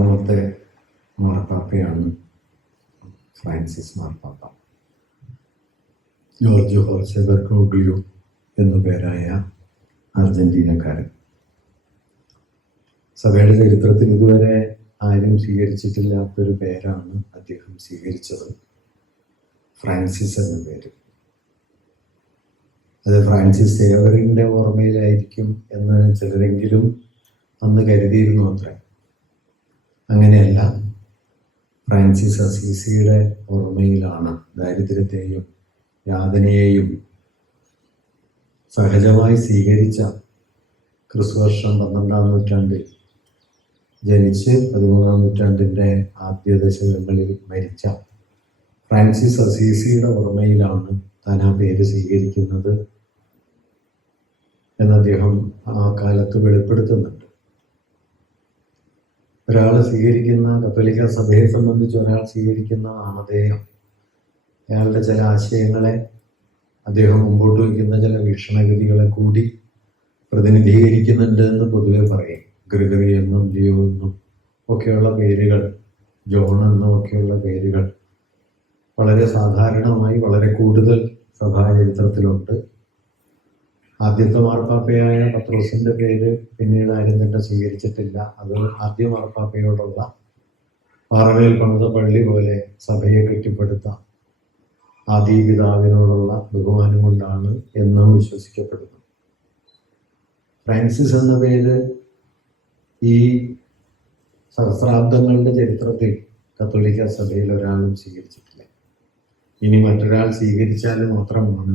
ആറാമത്തെ മാർപ്പാപ്പയാണ് ഫ്രാൻസിസ് മാർപ്പാപ്പ. George ഹോർസെ Bergoglio എന്നു പേരായ അർജന്റീനക്കാരൻ. സഭയുടെ ചരിത്രത്തിൽ ഇതുവരെ ആരും സ്വീകരിച്ചിട്ടില്ലാത്തൊരു പേരാണ് അദ്ദേഹം സ്വീകരിച്ചത്, ഫ്രാൻസിസ് എന്ന പേര്. അത് ഫ്രാൻസിസ് സേവറിൻ്റെ ഓർമ്മയിലായിരിക്കും എന്ന് ചിലരെങ്കിലും അന്ന് കരുതിയിരുന്നു അത്രേ. അങ്ങനെയല്ല, ഫ്രാൻസിസ് അസീസിയുടെ ഓർമ്മയിലാണ് ദാരിദ്ര്യത്തെയും യാതനയെയും സഹജമായി സ്വീകരിച്ച ക്രിസ്തുവർഷം 12-ാം നൂറ്റാണ്ടിൽ ജനിച്ച് 13-ാം നൂറ്റാണ്ടിൻ്റെ ആദ്യ ദശകങ്ങളിൽ മരിച്ച ഫ്രാൻസിസ് അസീസിയുടെ ഓർമ്മയിലാണ് താൻ ആ പേര് സ്വീകരിക്കുന്നത് എന്ന് അദ്ദേഹം ആ കാലത്ത് വെളിപ്പെടുത്തുന്നുണ്ട്. ഒരാൾ സ്വീകരിക്കുന്ന, കത്തോലിക്ക സഭയെ സംബന്ധിച്ച് ഒരാൾ സ്വീകരിക്കുന്ന നാമധേയം അയാളുടെ ചില ആശയങ്ങളെ, അദ്ദേഹം മുമ്പോട്ട് വയ്ക്കുന്ന ചില വീക്ഷണഗതികളെ കൂടി പ്രതിനിധീകരിക്കുന്നുണ്ട് എന്ന് പൊതുവെ പറയും. ഗ്രിഗറി എന്നും ലിയോ എന്നും ഒക്കെയുള്ള പേരുകൾ, ജോൺ എന്നും ഒക്കെയുള്ള പേരുകൾ വളരെ സാധാരണമായി വളരെ കൂടുതൽ സഭാചരിത്രത്തിലുണ്ട്. ആദ്യത്തെ മാർപ്പാപ്പയായ പത്രോസിന്റെ പേര് പിന്നീട് ആരും തന്നെ സ്വീകരിച്ചിട്ടില്ല. അത് ആദ്യ മാർപ്പാപ്പയോടുള്ള പാറമേൽ പണിത പള്ളി പോലെ സഭയെ കെട്ടിപ്പടുത്ത ആദി പിതാവിനോടുള്ള ബഹുമാനം കൊണ്ടാണ് എന്നും വിശ്വസിക്കപ്പെടുന്നത്. ഫ്രാൻസിസ് എന്ന പേര് ഈ സഹസ്രാബ്ദങ്ങളുടെ ചരിത്രത്തിൽ കത്തോലിക്ക സഭയിൽ ഒരാളും സ്വീകരിച്ചിട്ടില്ല. ഇനി മറ്റൊരാൾ സ്വീകരിച്ചാൽ മാത്രമാണ്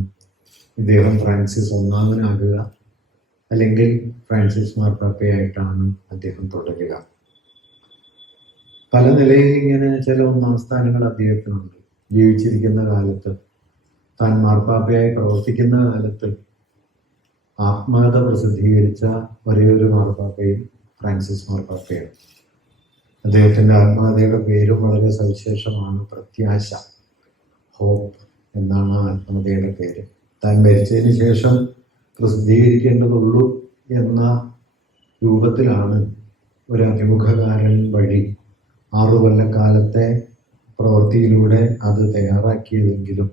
ഇദ്ദേഹം ഫ്രാൻസിസ് ഒന്നാമനാകുക, അല്ലെങ്കിൽ ഫ്രാൻസിസ് മാർപ്പാപ്പയായിട്ടാണ് അദ്ദേഹം തുടരുക. പല നിലയിൽ ഇങ്ങനെ ചില ഒന്നാം സ്ഥാനങ്ങൾ അദ്ദേഹത്തിനുണ്ട്. ജീവിച്ചിരിക്കുന്ന കാലത്ത്, താൻ മാർപ്പാപ്പയായി പ്രവർത്തിക്കുന്ന കാലത്ത് ആത്മകഥ പ്രസിദ്ധീകരിച്ച ഒരേ ഒരു മാർപ്പാപ്പയും ഫ്രാൻസിസ് മാർപ്പാപ്പയാണ്. അദ്ദേഹത്തിൻ്റെ ആത്മകഥയുടെ പേരും വളരെ സവിശേഷമാണ്, പ്രത്യാശ, ഹോപ്പ് എന്നാണ് ആത്മകഥയുടെ പേര്. താൻ മരിച്ചതിന് ശേഷം പ്രസിദ്ധീകരിക്കേണ്ടതുള്ളൂ എന്ന രൂപത്തിലാണ് ഒരു അഭിമുഖകാരൻ വഴി 6 കൊല്ലക്കാലത്തെ പ്രവൃത്തിയിലൂടെ അത് തയ്യാറാക്കിയതെങ്കിലും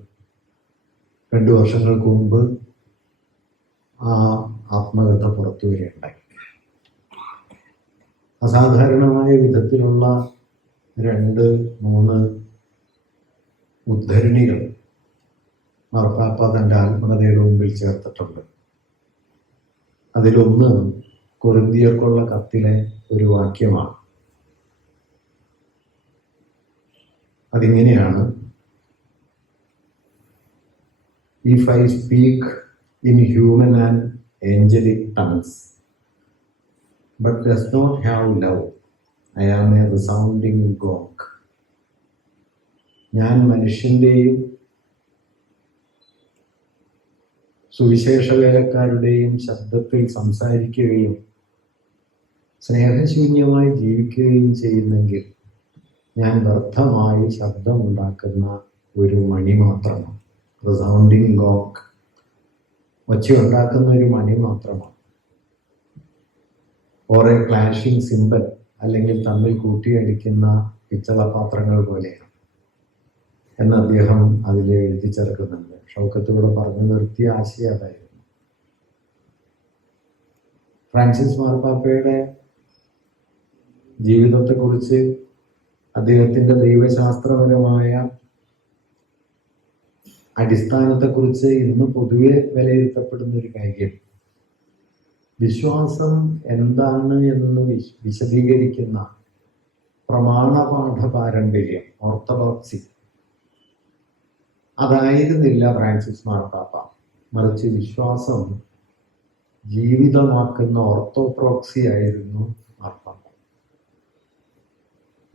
2 വർഷങ്ങൾക്ക് മുമ്പ് ആ ആത്മകഥ പുറത്തു വരികയുണ്ടായി. അസാധാരണമായ വിധത്തിലുള്ള 2-3 ഉദ്ധരണികൾ മാർപ്പാപ്പ തൻ്റെ ആത്മകഥയുടെ മുമ്പിൽ ചേർത്തിട്ടുണ്ട്. അതിലൊന്ന് കൊറിന്ത്യർക്കുള്ള കത്തിലെ ഒരു വാക്യമാണ്. അതിങ്ങനെയാണ്: If I speak in human and angelic tongues, but does not have love, I am a resounding gong. ഞാൻ മനുഷ്യൻ്റെയും സുവിശേഷ വേലക്കാരുടെയും ശബ്ദത്തിൽ സംസാരിക്കുകയും സ്നേഹശൂന്യമായി ജീവിക്കുകയും ചെയ്യുന്നെങ്കിൽ ഞാൻ വ്യർത്ഥമായി ശബ്ദമുണ്ടാക്കുന്ന ഒരു മണി മാത്രമാണ്. റിസൗണ്ടിങ് ഗോങ്, ഒച്ചയുണ്ടാക്കുന്ന ഒരു മണി മാത്രമാണ്. ഓർ എ ക്ലാഷിംഗ് സിമ്പൽ, അല്ലെങ്കിൽ തമ്മിൽ കൂട്ടിയടിക്കുന്ന പിച്ചളപാത്രങ്ങൾ പോലെയാണ് എന്ന് അദ്ദേഹം അതിൽ എഴുതി ചേർക്കുന്നുണ്ട്. ഷൗക്കത്തിലൂടെ പറഞ്ഞു നിർത്തിയ ആശയം അതായിരുന്നു. ഫ്രാൻസിസ് മാർപ്പാപ്പയുടെ ജീവിതത്തെക്കുറിച്ച്, അദ്ദേഹത്തിൻ്റെ ദൈവശാസ്ത്രപരമായ അടിസ്ഥാനത്തെക്കുറിച്ച് ഇന്ന് പൊതുവെ വിലയിരുത്തപ്പെടുന്ന ഒരു കാര്യം, വിശ്വാസം എന്താണ് എന്ന് വിശദീകരിക്കുന്ന പ്രമാണപാഠ പാരമ്പര്യം, ഓർത്തഡോക്സി, അതായിരുന്നില്ല ഫ്രാൻസിസ് മാർപ്പാപ്പ. മറിച്ച് വിശ്വാസം ജീവിതമാക്കുന്ന ഓർത്തോപ്രോക്സി ആയിരുന്നു മാർപ്പാപ്പ.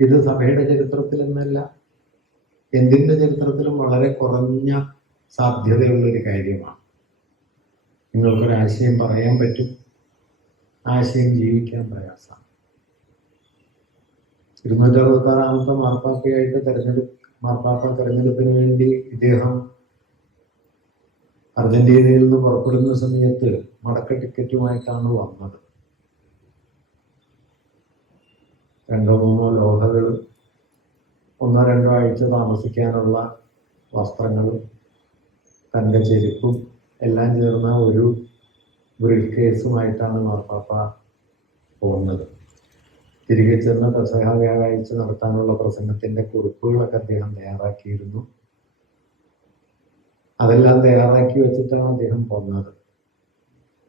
ഇത് സഭയുടെ ചരിത്രത്തിൽ എന്നല്ല, എന്തിൻ്റെ ചരിത്രത്തിലും വളരെ കുറഞ്ഞ സാധ്യതയുള്ളൊരു കാര്യമാണ്. നിങ്ങൾക്കൊരാശയം പറയാൻ പറ്റും, ആശയം ജീവിക്കാൻ പ്രയാസമാണ്. 266-ാമത്തെ മാർപ്പാപ്പയായിട്ട് മാർപ്പാപ്പ തെരഞ്ഞെടുപ്പിന് വേണ്ടി ഇദ്ദേഹം അർജന്റീനയിൽ നിന്ന് പുറപ്പെടുന്ന സമയത്ത് മടക്ക ടിക്കറ്റുമായിട്ടാണ് വന്നത്. രണ്ടോ മൂന്നോ ലോഹകളും 1-2 ആഴ്ച താമസിക്കാനുള്ള വസ്ത്രങ്ങളും തൻ്റെ ചെരുപ്പും എല്ലാം ചേർന്ന ഒരു ബ്രീഫ് കേസുമായിട്ടാണ് മാർപ്പാപ്പ പോകുന്നത്. തിരികെ ചെന്ന് പെസഹ വ്യാഴാഴ്ച നടത്താനുള്ള പ്രസംഗത്തിന്റെ കുറിപ്പുകളൊക്കെ അദ്ദേഹം തയ്യാറാക്കിയിരുന്നു. അതെല്ലാം തയ്യാറാക്കി വെച്ചിട്ടാണ് അദ്ദേഹം പോകുന്നത്.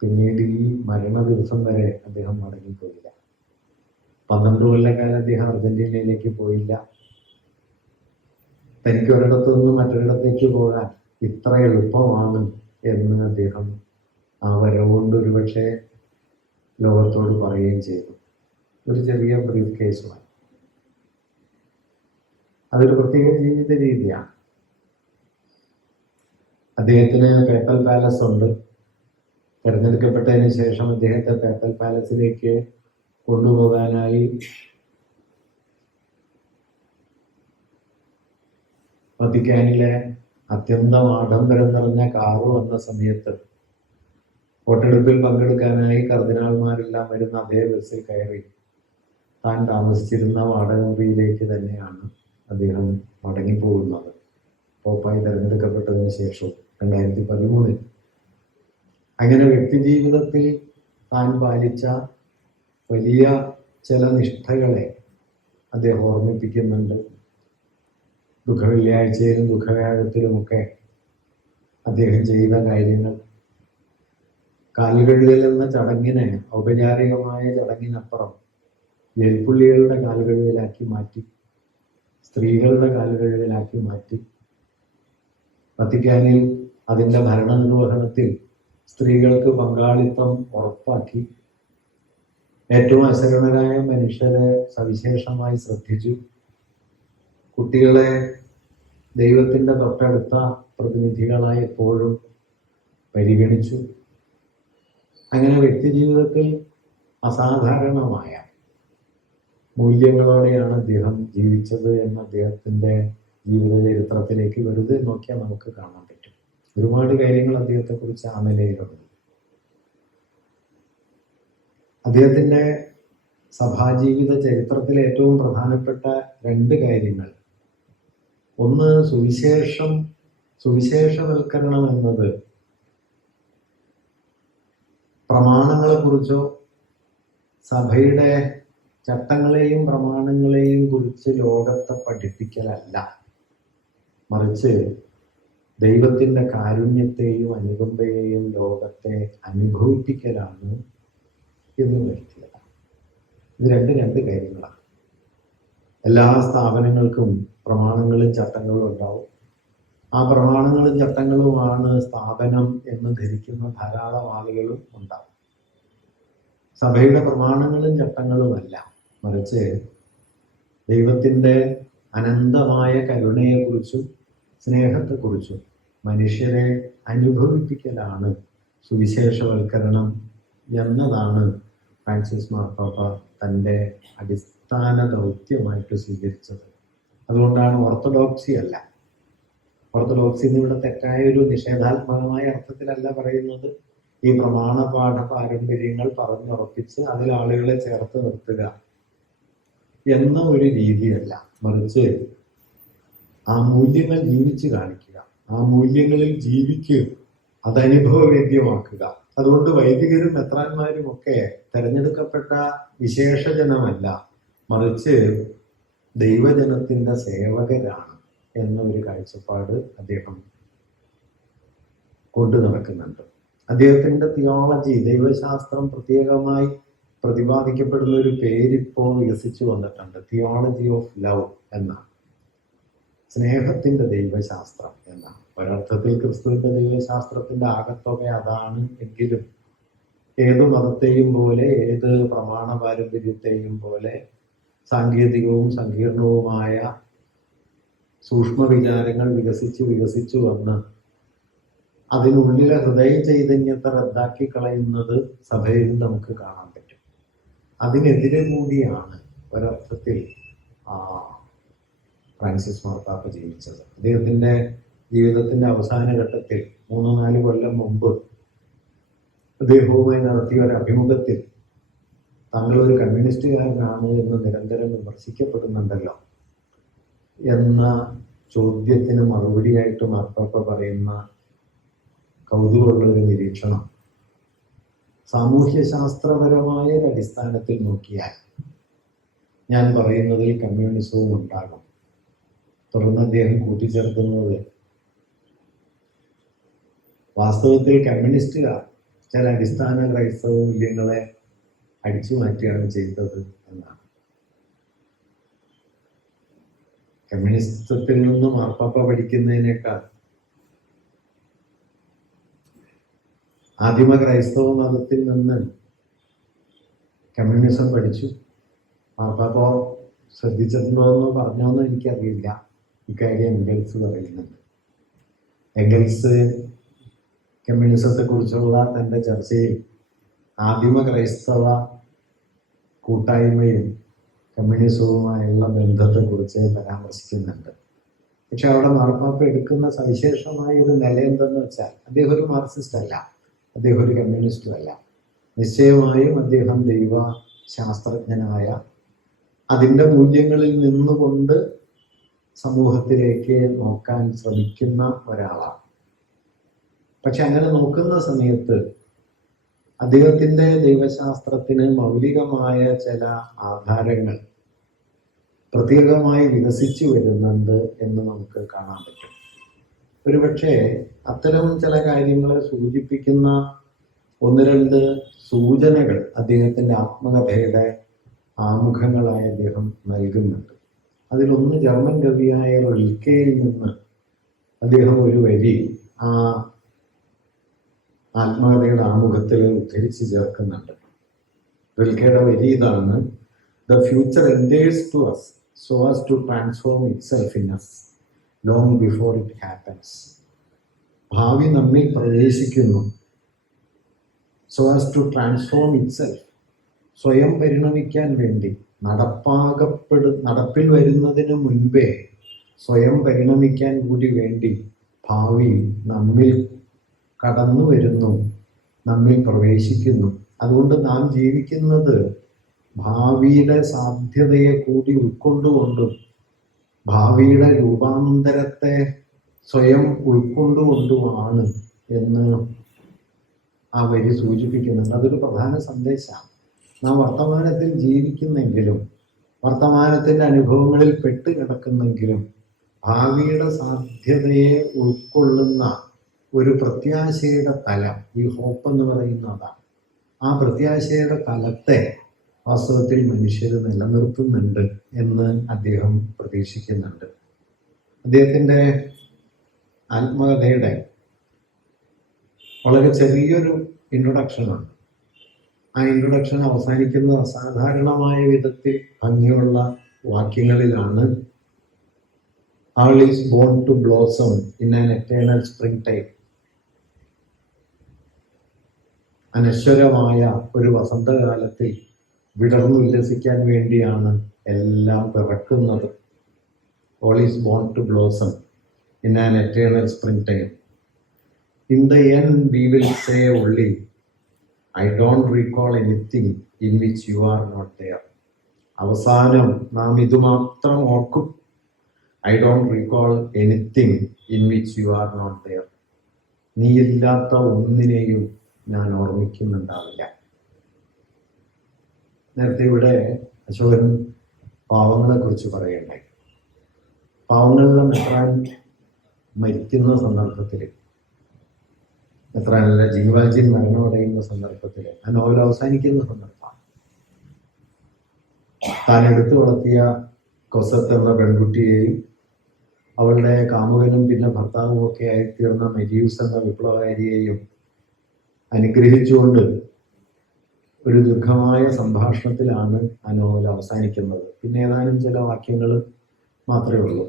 പിന്നീട് ഈ മരണ ദിവസം വരെ അദ്ദേഹം മടങ്ങിപ്പോയില്ല. 12 കൊല്ലക്കാലം അദ്ദേഹം അർജന്റീനയിലേക്ക് പോയില്ല. തനിക്ക് ഒരിടത്തു നിന്ന് മറ്റൊരിടത്തേക്ക് പോകാൻ ഇത്ര എളുപ്പമാണ് എന്ന് അദ്ദേഹം ആ വരവുകൊണ്ട് ഒരുപക്ഷെ ലോകത്തോട് പറയുകയും ചെയ്തു. ഒരു ചെറിയ ബ്രീഫ് കേസുമായി. അതൊരു പ്രത്യേക ജീവിത രീതിയാണ്. അദ്ദേഹത്തിന് പേപ്പൽ പാലസ് ഉണ്ട്. തെരഞ്ഞെടുക്കപ്പെട്ടതിന് ശേഷം അദ്ദേഹത്തെ പേപ്പൽ പാലസിലേക്ക് കൊണ്ടുപോകാനായി വത്തിക്കാനിലെ അത്യന്തം ആഡംബരം നിറഞ്ഞ കാറ് വന്ന സമയത്ത് വോട്ടെടുപ്പിൽ പങ്കെടുക്കാനായി കർദിനാൾമാരെല്ലാം വരുന്ന അതേ ബസ്സിൽ കയറി താൻ താമസിച്ചിരുന്ന വാടക മുറിയിലേക്ക് തന്നെയാണ് അദ്ദേഹം മടങ്ങിപ്പോകുന്നത്. പോപ്പായി തെരഞ്ഞെടുക്കപ്പെട്ടതിന് ശേഷവും 2013. അങ്ങനെ വ്യക്തിജീവിതത്തിൽ താൻ പാലിച്ച വലിയ ചില നിഷ്ഠകളെ അദ്ദേഹം ഓർമ്മിപ്പിക്കുന്നുണ്ട്. ദുഃഖവെള്ളിയാഴ്ചയിലും ദുഃഖവ്യാഴത്തിലുമൊക്കെ അദ്ദേഹം ചെയ്ത കാര്യങ്ങൾ, കാലുകഴുകൽ എന്ന ചടങ്ങിനെ ഔപചാരികമായ ചടങ്ങിനപ്പുറം എൽപ്പുള്ളികളുടെ കാലുകഴുകലാക്കി മാറ്റി, സ്ത്രീകളുടെ കാലുകഴുകലാക്കി മാറ്റി. വത്തിക്കാനിൽ അതിൻ്റെ ഭരണനിർവഹണത്തിൽ സ്ത്രീകൾക്ക് പങ്കാളിത്തം ഉറപ്പാക്കി. ഏറ്റവും അശരണരായ മനുഷ്യരെ സവിശേഷമായി ശ്രദ്ധിച്ചു. കുട്ടികളെ ദൈവത്തിൻ്റെ തൊട്ടടുത്ത പ്രതിനിധികളായി എപ്പോഴും പരിഗണിച്ചു. അങ്ങനെ വ്യക്തിജീവിതത്തിൽ അസാധാരണമായ മൂല്യങ്ങളോടെയാണ് അദ്ദേഹം ജീവിച്ചത് എന്ന് അദ്ദേഹത്തിൻ്റെ ജീവിത ചരിത്രത്തിലേക്ക് വെറുതെ നോക്കിയാൽ നമുക്ക് കാണാൻ പറ്റും. ഒരുപാട് കാര്യങ്ങൾ അദ്ദേഹത്തെക്കുറിച്ച് ആ നിലയിലുണ്ട്. അദ്ദേഹത്തിൻ്റെ സഭാജീവിത ചരിത്രത്തിലെ ഏറ്റവും പ്രധാനപ്പെട്ട 2 കാര്യങ്ങൾ, ഒന്ന് സുവിശേഷവൽക്കരണം എന്നത് പ്രമാണങ്ങളെക്കുറിച്ചോ സഭയുടെ ചട്ടങ്ങളെയും പ്രമാണങ്ങളെയും കുറിച്ച് ലോകത്തെ പഠിപ്പിക്കലല്ല, മറിച്ച് ദൈവത്തിൻ്റെ കാരുണ്യത്തെയും അനുകമ്പയെയും ലോകത്തെ അനുഭവിപ്പിക്കലാണ് എന്ന് വരുത്തിയതാണ്. ഇത് രണ്ട് കാര്യങ്ങളാണ്. എല്ലാ സ്ഥാപനങ്ങൾക്കും പ്രമാണങ്ങളും ചട്ടങ്ങളും ഉണ്ടാവും. ആ പ്രമാണങ്ങളും ചട്ടങ്ങളുമാണ് സ്ഥാപനം എന്ന് ധരിക്കുന്ന ധാരാളം ആളുകളും ഉണ്ടാവും. സഭയുടെ പ്രമാണങ്ങളും ചട്ടങ്ങളുമല്ല, മറിച്ച് ദൈവത്തിൻ്റെ അനന്തമായ കരുണയെക്കുറിച്ചും സ്നേഹത്തെക്കുറിച്ചും മനുഷ്യരെ അനുഭവിപ്പിക്കലാണ് സുവിശേഷവൽക്കരണം എന്നതാണ് ഫ്രാൻസിസ് മാർപ്പാപ്പ തൻ്റെ അടിസ്ഥാന ദൗത്യമായിട്ട് സ്വീകരിച്ചത്. അതുകൊണ്ടാണ് ഓർത്തഡോക്സി അല്ല. ഓർത്തഡോക്സി എന്നിവിടെ തെറ്റായ ഒരു നിഷേധാത്മകമായ അർത്ഥത്തിലല്ല പറയുന്നത്. ഈ പ്രമാണപാഠ പാരമ്പര്യങ്ങൾ പറഞ്ഞുറപ്പിച്ച് അതിൽ ആളുകളെ ചേർത്ത് നിർത്തുക എന്ന ഒരു രീതിയല്ല, മറിച്ച് ആ മൂല്യങ്ങൾ ജീവിച്ച് കാണിക്കുക, ആ മൂല്യങ്ങളിൽ ജീവിക്കുക, അത് അനുഭവവേദ്യമാക്കുക. അതുകൊണ്ട് വൈദികരും മെത്രാന്മാരും ഒക്കെ തെരഞ്ഞെടുക്കപ്പെട്ട വിശേഷജനമല്ല, മറിച്ച് ദൈവജനത്തിൻ്റെ സേവകരാണ് എന്ന ഒരു കാഴ്ചപ്പാട് അദ്ദേഹം കൊണ്ടു നടക്കുന്നുണ്ട്. അദ്ദേഹത്തിൻ്റെ തിയോളജി, ദൈവശാസ്ത്രം പ്രത്യേകമായി പ്രതിപാദിക്കപ്പെടുന്ന ഒരു പേരിപ്പോൾ വികസിച്ചു വന്നിട്ടുണ്ട്. തിയോളജി ഓഫ് ലവ് എന്നാണ്, സ്നേഹത്തിൻ്റെ ദൈവശാസ്ത്രം എന്നാണ്. ഒരർത്ഥത്തിൽ ക്രിസ്തുവിൻ്റെ ദൈവശാസ്ത്രത്തിൻ്റെ ആകത്തുക അതാണ്. എങ്കിലും ഏതു മതത്തെയും പോലെ, ഏത് പ്രമാണ പാരമ്പര്യത്തെയും പോലെ സാങ്കേതികവും സങ്കീർണവുമായ സൂക്ഷ്മ വിചാരങ്ങൾ വികസിച്ചു വന്ന് അതിനുള്ളിലെ ഹൃദയ ചൈതന്യത്തെ റദ്ദാക്കി കളയുന്നത് സഭയിൽ നമുക്ക് കാണാൻ പറ്റും. അതിനെതിരെ കൂടിയാണ് ഒരർത്ഥത്തിൽ ഫ്രാൻസിസ് മാർപ്പാപ്പ ജീവിച്ചത്. അദ്ദേഹത്തിൻ്റെ ജീവിതത്തിൻ്റെ അവസാന ഘട്ടത്തിൽ 3-4 കൊല്ലം മുമ്പ് അദ്ദേഹവുമായി നടത്തിയ ഒരു അഭിമുഖത്തിൽ താങ്കൾ ഒരു കമ്മ്യൂണിസ്റ്റുകാരനാണ് എന്ന് നിരന്തരം വിമർശിക്കപ്പെടുന്നുണ്ടല്ലോ എന്ന ചോദ്യത്തിന് മറുപടിയായിട്ട് മാർപ്പാപ്പ പറയുന്ന കൗതുകമുള്ള ഒരു നിരീക്ഷണം, സാമൂഹ്യശാസ്ത്രപരമായ ഒരു അടിസ്ഥാനത്തിൽ നോക്കിയാൽ ഞാൻ പറയുന്നതിൽ കമ്മ്യൂണിസവും ഉണ്ടാകും. തുടർന്ന് അദ്ദേഹം കൂട്ടിച്ചേർക്കുന്നത്, വാസ്തവത്തിൽ കമ്മ്യൂണിസ്റ്റുകാർ ചില അടിസ്ഥാന ക്രൈസ്തവ മൂല്യങ്ങളെ അടിച്ചു മാറ്റുകയാണ് ചെയ്തത് എന്നാണ്. കമ്മ്യൂണിസത്തിൽ നിന്ന് മാർപ്പാപ്പ പഠിക്കുന്നതിനേക്കാൾ ആദിമ ക്രൈസ്തവ മതത്തിൽ നിന്ന് കമ്മ്യൂണിസം പഠിച്ചു. മാർപ്പാപ്പ ശ്രദ്ധിച്ചിട്ടുണ്ടോയെന്നോ പറഞ്ഞോന്നോ എനിക്കറിയില്ല. ഇക്കാര്യം എംഗൽസ് പറയുന്നുണ്ട്. എംഗൽസ് കമ്മ്യൂണിസത്തെ കുറിച്ചുള്ള തൻ്റെ ചർച്ചയിൽ ആദിമ ക്രൈസ്തവ കൂട്ടായ്മയും കമ്മ്യൂണിസവുമായുള്ള ബന്ധത്തെക്കുറിച്ച് പരാമർശിക്കുന്നുണ്ട്. പക്ഷെ അവിടെ മാർപ്പാപ്പ എടുക്കുന്ന സവിശേഷമായ ഒരു നില എന്തെന്ന് വെച്ചാൽ, അദ്ദേഹം ഒരു മാർക്സിസ്റ്റ് അല്ല, അദ്ദേഹം ഒരു കമ്മ്യൂണിസ്റ്റും അല്ല. നിശ്ചയമായും അദ്ദേഹം ദൈവശാസ്ത്രജ്ഞനായ, അതിൻ്റെ മൂല്യങ്ങളിൽ നിന്നുകൊണ്ട് സമൂഹത്തിലേക്ക് നോക്കാൻ ശ്രമിക്കുന്ന ഒരാളാണ്. പക്ഷെ അങ്ങനെ നോക്കുന്ന സമയത്ത് അദ്ദേഹത്തിൻ്റെ ദൈവശാസ്ത്രത്തിന് മൗലികമായ ചില ആധാരങ്ങൾ പ്രത്യേകമായി വികസിച്ചു വരുന്നുണ്ട് എന്ന് നമുക്ക് കാണാൻ പറ്റും. ഒരുപക്ഷെ അത്തരം ചില കാര്യങ്ങളെ സൂചിപ്പിക്കുന്ന ഒന്ന് രണ്ട് സൂചനകൾ അദ്ദേഹത്തിൻ്റെ ആത്മകഥയുടെ ആമുഖങ്ങളായി അദ്ദേഹം നൽകുന്നുണ്ട്. അതിലൊന്ന് ജർമ്മൻ കവിയായ റിൽക്കെയിൽ നിന്ന് അദ്ദേഹം ഒരു വരി ആ ആത്മകഥയുടെ ആമുഖത്തിൽ ഉദ്ധരിച്ച് ചേർക്കുന്നുണ്ട്. റിൽക്കെയുടെ വരി ഇതാണ്: "The future endears to us so as to transform itself in us long before it happens." ഭാവി നമ്മിൽ പ്രവേശിക്കുന്നു, so as to transform itself, സ്വയം പരിണമിക്കാൻ വേണ്ടി, നടപ്പിൽ വരുന്നതിന് മുൻപേ സ്വയം പരിണമിക്കാൻ കൂടി വേണ്ടി ഭാവി നമ്മിൽ കടന്നു വരുന്നു, നമ്മിൽ പ്രവേശിക്കുന്നു. അതുകൊണ്ട് നാം ജീവിക്കുന്നത് ഭാവിയുടെ സാധ്യതയെ കൂടി ഉൾക്കൊണ്ടുകൊണ്ടും ഭാവിയുടെ രൂപാന്തരത്തെ സ്വയം ഉൾക്കൊണ്ടുകൊണ്ടുമാണ് എന്ന് ആ വരി സൂചിപ്പിക്കുന്നുണ്ട്. അതൊരു പ്രധാന സന്ദേശമാണ്. നാം വർത്തമാനത്തിൽ ജീവിക്കുന്നെങ്കിലും വർത്തമാനത്തിൻ്റെ അനുഭവങ്ങളിൽ പെട്ട് കിടക്കുന്നെങ്കിലും ഭാവിയുടെ സാധ്യതയെ ഉൾക്കൊള്ളുന്ന ഒരു പ്രത്യാശയുടെ തലം, ഈ ഹോപ്പ് എന്ന് പറയുന്നതാണ്. ആ പ്രത്യാശയുടെ തലത്തെ വാസ്തവത്തിൽ മനുഷ്യർ നിലനിർത്തുന്നുണ്ട് എന്ന് അദ്ദേഹം പ്രതീക്ഷിക്കുന്നുണ്ട്. അദ്ദേഹത്തിൻ്റെ ആത്മകഥയുടെ വളരെ ചെറിയൊരു ഇൻട്രൊഡക്ഷനാണ്. ആ ഇൻട്രൊഡക്ഷൻ അവസാനിക്കുന്നത് അസാധാരണമായ വിധത്തിൽ ഭംഗിയുള്ള വാക്യങ്ങളിലാണ്. "All is born to blossom in an eternal springtime." അനശ്വരമായ ഒരു വസന്തകാലത്തിൽ വിടർന്നുല്ലസിക്കാൻ വേണ്ടിയാണ് എല്ലാം പിറക്കുന്നത്. "All is born to blossom in an eternal springtime. In the end we will say only, I don't recall anything in which you are not there." അവസാനം നാം ഇതുമാത്രം ഓർക്കും, I don't recall anything in which you are not there. നീയില്ലാത്ത ഒന്നിനെയും ഞാൻ ഓർമ്മിക്കുന്നുണ്ടാവില്ല. നേരത്തെ ഇവിടെ അശോകൻ പാവങ്ങളെ കുറിച്ച് പറയണ്ടായി. പാവങ്ങളിലെ മെത്രാൻ മരിക്കുന്ന സന്ദർഭത്തിൽ, മെത്രാനല്ല, ജീവാജിൻ മരണമടയുന്ന സന്ദർഭത്തിൽ, ആ നോവൽ അവസാനിക്കുന്ന സന്ദർഭമാണ്. താൻ എടുത്തു വളർത്തിയ കൊസത്ത് എന്ന പെൺകുട്ടിയെയും അവളുടെ കാമുകനും പിന്നെ ഭർത്താവും ഒക്കെ ആയിത്തീർന്ന മെരിയൂസ് എന്ന വിപ്ലവകാരിയെയും അനുഗ്രഹിച്ചുകൊണ്ട് ഒരു ദീർഘമായ സംഭാഷണത്തിലാണ് ആ നോവൽ അവസാനിക്കുന്നത്. പിന്നെ ഏതാനും ചില വാക്യങ്ങൾ മാത്രമേ ഉള്ളൂ.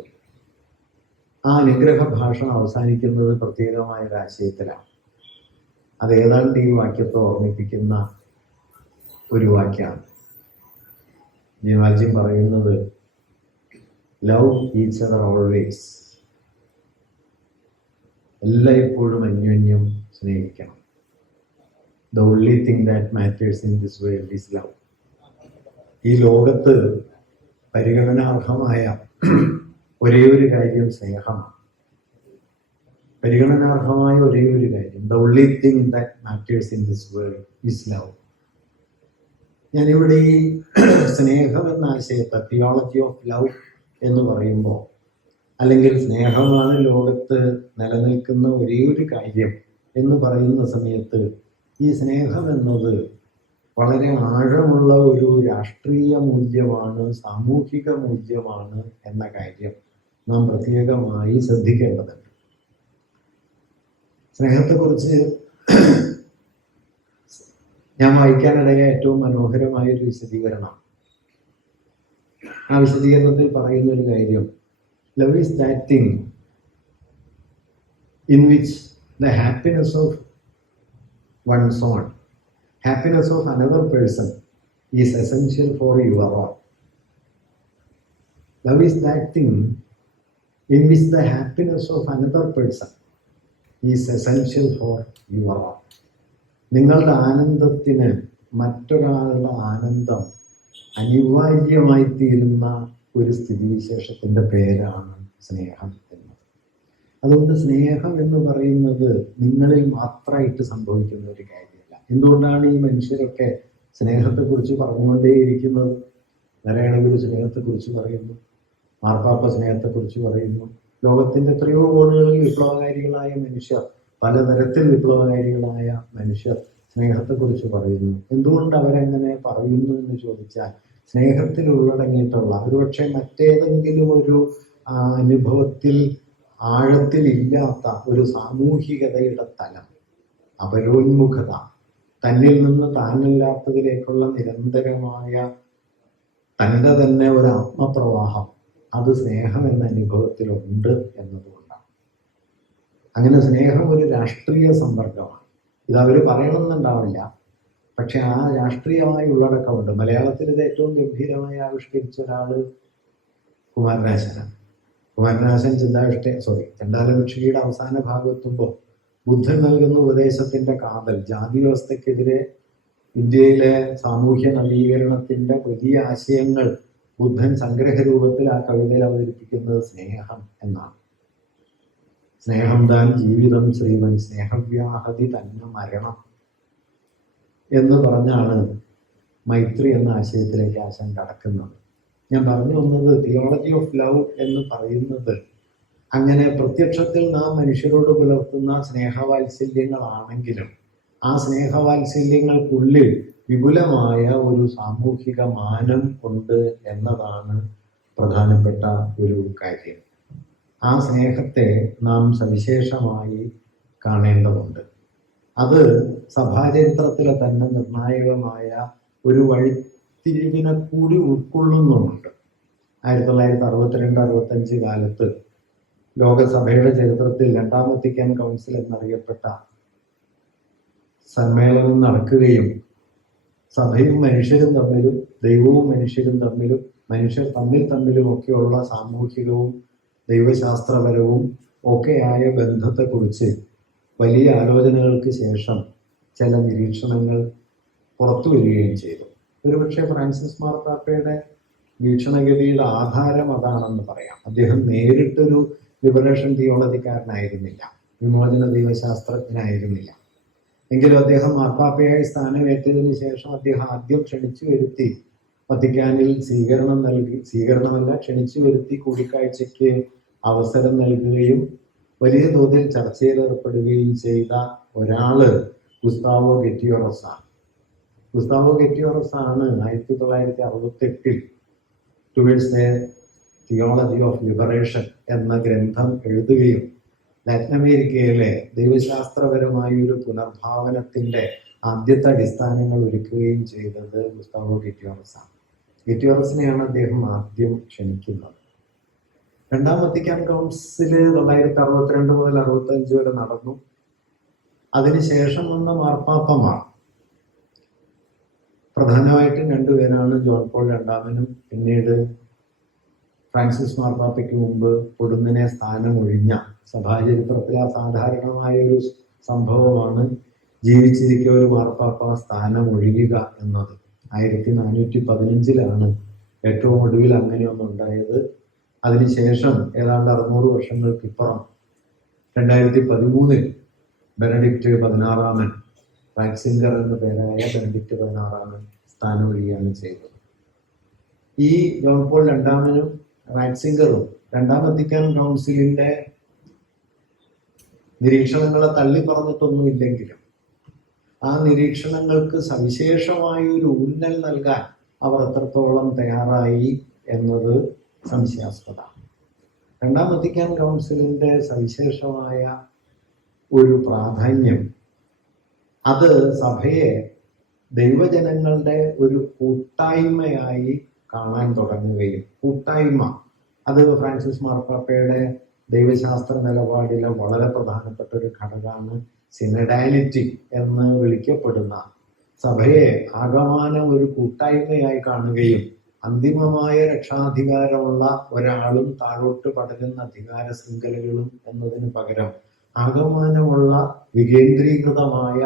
ആ അനുഗ്രഹ ഭാഷ അവസാനിക്കുന്നത് പ്രത്യേകമായ ഒരു ആശയത്തിലാണ്. അത് ഏതാണ്ട് ഈ വാക്യത്തെ ഓർമ്മിപ്പിക്കുന്ന ഒരു വാക്യമാണ്. ജീവാജിൻ പറയുന്നത്, "ലവ് ഈച്ച് അതർ ഓൾവേസ്." എല്ലായ്പ്പോഴും അന്യോന്യം സ്നേഹിക്കണം. "The only thing that matters in this world is love." ഈ ലോകത്ത് പരിഗണനാർഹമായ ഒരേ ഒരു കാര്യം സ്നേഹമാണ്. പരിഗണനാർഹമായ ഒരേ ഒരു കാര്യം, the only thing that matters in this world is love. ഞാനിവിടെ ഈ സ്നേഹം എന്ന ആശയത്തെ, തിയോളജി ഓഫ് ലവ് എന്ന് പറയുമ്പോൾ, അല്ലെങ്കിൽ സ്നേഹമാണ് ലോകത്ത് നിലനിൽക്കുന്ന ഒരേ ഒരു കാര്യം എന്ന് പറയുന്ന സമയത്ത്, ഈ സ്നേഹം എന്നത് വളരെ ആഴമുള്ള ഒരു രാഷ്ട്രീയ മൂല്യമാണ്, സാമൂഹിക മൂല്യമാണ് എന്ന കാര്യം നാം പ്രത്യേകമായി ശ്രദ്ധിക്കേണ്ടതുണ്ട്. സ്നേഹത്തെക്കുറിച്ച് ഞാൻ വായിക്കാനിടയ ഏറ്റവും മനോഹരമായ ഒരു വിശദീകരണം. ആ വിശദീകരണത്തിൽ പറയുന്ന ഒരു കാര്യം, love is that thing in which the happiness of one's own, happiness of another person is essential for your own. Love is that thing in which the happiness of another person is essential for your own. നിങ്ങളുടെ ആനന്ദത്തിന് മറ്റൊരാളുടെ ആനന്ദം അനിവാര്യമായി തീരുന്ന ഒരു സ്ഥിതിവിശേഷത്തിൻ്റെ പേരാണ് സ്നേഹം എന്നത്. അതുകൊണ്ട് സ്നേഹം എന്ന് പറയുന്നത് നിങ്ങളിൽ മാത്രമായിട്ട് സംഭവിക്കുന്ന ഒരു കാര്യം. എന്തുകൊണ്ടാണ് ഈ മനുഷ്യരൊക്കെ സ്നേഹത്തെക്കുറിച്ച് പറഞ്ഞുകൊണ്ടേയിരിക്കുന്നത്? നാരായണഗുരു സ്നേഹത്തെക്കുറിച്ച് പറയുന്നു, മാർപ്പാപ്പ സ്നേഹത്തെക്കുറിച്ച് പറയുന്നു, ലോകത്തിൻ്റെ എത്രയോ കോണുകളിൽ വിപ്ലവകാരികളായ മനുഷ്യർ, പലതരത്തിൽ വിപ്ലവകാരികളായ മനുഷ്യർ സ്നേഹത്തെക്കുറിച്ച് പറയുന്നു. എന്തുകൊണ്ട് അവരെങ്ങനെ പറയുന്നു എന്ന് ചോദിച്ചാൽ, സ്നേഹത്തിൽ ഉള്ളടങ്ങിയിട്ടുള്ള ഒരുപക്ഷെ മറ്റേതെങ്കിലും ഒരു അനുഭവത്തിൽ ആഴത്തിലില്ലാത്ത ഒരു സാമൂഹികതയുടെ തലം, അപരോന്മുഖത, തന്നിൽ നിന്ന് താനില്ലാത്തതിലേക്കുള്ള നിരന്തരമായ തൻ്റെ തന്നെ ഒരു ആത്മപ്രവാഹം, അത് സ്നേഹം എന്ന അനുഭവത്തിലുണ്ട് എന്നതുകൊണ്ടാണ്. അങ്ങനെ സ്നേഹം ഒരു രാഷ്ട്രീയ സമ്പർക്കമാണ്. ഇത് അവർ പറയണമെന്നുണ്ടാവില്ല, പക്ഷെ ആ രാഷ്ട്രീയമായ ഉള്ളടക്കമുണ്ട്. മലയാളത്തിൽ ഇത് ഏറ്റവും ഗംഭീരമായി ആവിഷ്കരിച്ച ഒരാൾ കുമാരനാശനാണ്. കുമാരനാശൻ ചണ്ടാലഭിക്ഷുകിയുടെ അവസാന ഭാഗമെത്തുമ്പോൾ ബുദ്ധൻ നൽകുന്ന ഉപദേശത്തിന്റെ കാതൽ, ജാതി വ്യവസ്ഥക്കെതിരെ ഇന്ത്യയിലെ സാമൂഹ്യ നവീകരണത്തിന്റെ വലിയ ആശയങ്ങൾ ബുദ്ധൻ സംഗ്രഹരൂപത്തിൽ ആ കവിതയിൽ അവതരിപ്പിക്കുന്നത് സ്നേഹം എന്നാണ്. സ്നേഹം താൻ ജീവിതം ശ്രീവൻ, സ്നേഹവ്യാഹതി തന്നെ മരണം എന്ന് പറഞ്ഞാണ് മൈത്രി എന്ന ആശയത്തിലേക്ക് ആശാൻ കടക്കുന്നത്. ഞാൻ പറഞ്ഞു വന്നത്, തിയോളജി ഓഫ് ലവ് എന്ന് പറയുന്നത് അങ്ങനെ പ്രത്യക്ഷത്തിൽ നാം മനുഷ്യരോട് പുലർത്തുന്ന സ്നേഹവാത്സല്യങ്ങളാണെങ്കിലും ആ സ്നേഹവാത്സല്യങ്ങൾക്കുള്ളിൽ വിപുലമായ ഒരു സാമൂഹിക മാനം ഉണ്ട് എന്നതാണ് പ്രധാനപ്പെട്ട ഒരു കാര്യം. ആ സ്നേഹത്തെ നാം സവിശേഷമായി കാണേണ്ടതുണ്ട്. അത് സഭാചരിത്രത്തിലെ തന്നെ നിർണായകമായ ഒരു വഴിത്തിരിവിനെ കൂടി ഉൾക്കൊള്ളുന്നുമുണ്ട്. 1962-65 കാലത്ത് ലോകസഭയുടെ ചരിത്രത്തിൽ രണ്ടാം വത്തിക്കാൻ കൗൺസിൽ എന്നറിയപ്പെട്ട സമ്മേളനം നടക്കുകയും സഭയും മനുഷ്യരും തമ്മിലും ദൈവവും മനുഷ്യരും തമ്മിലും മനുഷ്യർ തമ്മിലും ഒക്കെയുള്ള സാമൂഹികവും ദൈവശാസ്ത്രപരവും ഒക്കെയായ ബന്ധത്തെക്കുറിച്ച് വലിയ ആലോചനകൾക്ക് ശേഷം ചില നിരീക്ഷണങ്ങൾ പുറത്തു വരികയും ചെയ്തു. ഒരുപക്ഷെ ഫ്രാൻസിസ് മാർപ്പാപ്പയുടെ വീക്ഷണഗതിയുടെ ആധാരം അതാണെന്ന് പറയാം. അദ്ദേഹം നേരിട്ടൊരു ലിബറേഷൻ തിയോളജിക്കാരനായിരുന്നില്ല, വിമോചന ദൈവശാസ്ത്രജ്ഞനായിരുന്നില്ല. എങ്കിലും അദ്ദേഹം മാർപ്പാപ്പയായി സ്ഥാനമേറ്റതിന് ശേഷം അദ്ദേഹം ആദ്യം ക്ഷണിച്ചു വരുത്തി വത്തിക്കാനിൽ ക്ഷണിച്ചു വരുത്തി കൂടിക്കാഴ്ചയ്ക്ക് അവസരം നൽകുകയും വലിയ തോതിൽ ചർച്ചയിൽ ഏർപ്പെടുകയും ചെയ്ത ഒരാള് ഗുസ്താവോ ഗെറ്റിയോറസ് ആണ്. ഗുസ്താവോ ഗെറ്റിയോറസ് ആണ് 1968 towards A theology of liberation എന്ന ഗ്രന്ഥം എഴുതുകയും ലാറ്റിൻ അമേരിക്കയിലെ ദൈവശാസ്ത്രപരമായ ഒരു പുനർഭാവനത്തിന്റെ ആദ്യത്തെ അടിസ്ഥാനങ്ങൾ ഒരുക്കുകയും ചെയ്തത് ഗുസ്താവോ ഗെറ്റിയോറസ് ആണ്. ഗെറ്റിയോറസിനെയാണ് അദ്ദേഹം ആദ്യം ക്ഷണിക്കുന്നത്. രണ്ടാം വത്തിക്കാൻ കൗൺസില് 1962 മുതൽ 65 വരെ നടന്നു. അതിനുശേഷം വന്ന മാർപ്പാപ്പമാർ പ്രധാനമായിട്ടും രണ്ടുപേരാണ്. ജോൺ പോൾ രണ്ടാമനും പിന്നീട് ഫ്രാൻസിസ് മാർപ്പാപ്പയ്ക്ക് മുമ്പ് പൊടുന്നിനെ സ്ഥാനമൊഴിഞ്ഞ, സഭാചരിത്രത്തിൽ അസാധാരണമായ ഒരു സംഭവമാണ് ജീവിച്ചിരിക്കെ ഒരു മാർപ്പാപ്പ സ്ഥാനമൊഴിയുക എന്നത്. 1415 ഏറ്റവും ഒടുവിൽ അങ്ങനെയൊന്നും ഉണ്ടായത്. അതിനുശേഷം ഏതാണ്ട് 600 വർഷങ്ങൾക്കിപ്പുറം 2013 ബെനഡിക്റ്റ് 16 റാറ്റ്സിംഗർ എന്ന പേരായ ബെനഡിക്റ്റ് 16 സ്ഥാനമൊഴിയുകയാണ് ചെയ്തത്. ഈ ജോൺ പോൾ രണ്ടാമനും റാറ്റ്സിംഗറും രണ്ടാം വത്തിക്കാൻ കൗൺസിലിന്റെ നിരീക്ഷണങ്ങളെ തള്ളി പറഞ്ഞിട്ടൊന്നുമില്ലെങ്കിലും ആ നിരീക്ഷണങ്ങൾക്ക് സവിശേഷമായ ഒരു ഊന്നൽ നൽകാൻ അവർ എത്രത്തോളം തയ്യാറായി എന്നത് സംശയാസ്പദമാണ്. രണ്ടാം വത്തിക്കാൻ കൗൺസിലിന്റെ സവിശേഷമായ ഒരു പ്രാധാന്യം അത് സഭയെ ദൈവജനങ്ങളുടെ ഒരു കൂട്ടായ്മയായി കാണാൻ തുടങ്ങുകയും, കൂട്ടായ്മ അത് ഫ്രാൻസിസ് മാർപ്പാപ്പയുടെ ദൈവശാസ്ത്ര നിലപാടിലെ വളരെ പ്രധാനപ്പെട്ട ഒരു ഘടകമാണ്. സിനഡാലിറ്റി എന്ന് വിളിക്കപ്പെടുന്ന സഭയെ ആകമാനം ഒരു കൂട്ടായ്മയായി കാണുകയും അന്തിമമായ രക്ഷാധികാരമുള്ള ഒരാളും താഴോട്ട് പടരുന്ന അധികാര ശൃംഖലകളും എന്നതിന് പകരം ആകമാനമുള്ള വികേന്ദ്രീകൃതമായ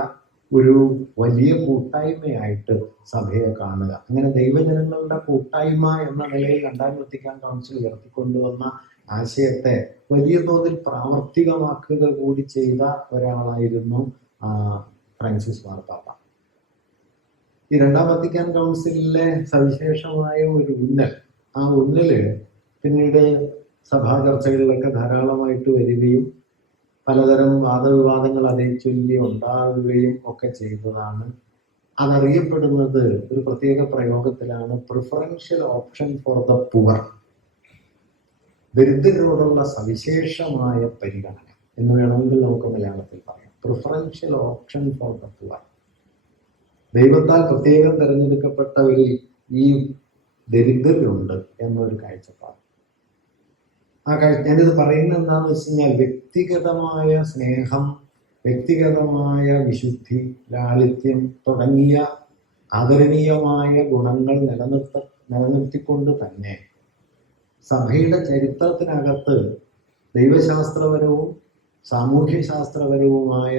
ഒരു വലിയ കൂട്ടായ്മയായിട്ട് സഭയെ കാണുക. അങ്ങനെ ദൈവജനങ്ങളുടെ കൂട്ടായ്മ എന്ന നിലയിൽ രണ്ടാം വത്തിക്കാൻ കൗൺസിൽ ഉയർത്തിക്കൊണ്ടുവന്ന ആശയത്തെ വലിയ തോതിൽ പ്രാവർത്തികമാക്കുക കൂടി ചെയ്ത ഒരാളായിരുന്നു ഫ്രാൻസിസ് മാർപ്പാപ്പ. ഈ രണ്ടാം വത്തിക്കാൻ കൗൺസിലിലെ സവിശേഷമായ ഒരു ഊന്നൽ, ആ ഊന്നല് പിന്നീട് സഭാ ചർച്ചകളിലൊക്കെ ധാരാളമായിട്ട് വരികയും പലതരം വാദവിവാദങ്ങൾ അതേ ചൊല്ലി ഉണ്ടാവുകയും ഒക്കെ ചെയ്തതാണ്. അതറിയപ്പെടുന്നത് ഒരു പ്രത്യേക പ്രയോഗത്തിലാണ്, preferential option for the poor. ദരിദ്രരോടുള്ള സവിശേഷമായ പരിഗണന എന്ന് വേണമെങ്കിൽ നമുക്ക് മലയാളത്തിൽ പറയാം. Preferential option for the poor. ദൈവത്താൽ പ്രത്യേകം തിരഞ്ഞെടുക്കപ്പെട്ടവരിൽ ഈ ദരിദ്രരുണ്ട് എന്നൊരു കാഴ്ചപ്പാട്. ഞാനിത് പറയുന്നത് എന്താണെന്ന് വെച്ച് കഴിഞ്ഞാൽ, വ്യക്തിഗതമായ സ്നേഹം, വ്യക്തിഗതമായ വിശുദ്ധി, ലാളിത്യം തുടങ്ങിയ ആദരണീയമായ ഗുണങ്ങൾ നിലനിർത്തിക്കൊണ്ട് തന്നെ സഭയുടെ ചരിത്രത്തിനകത്ത് ദൈവശാസ്ത്രപരവും സാമൂഹ്യശാസ്ത്രപരവുമായ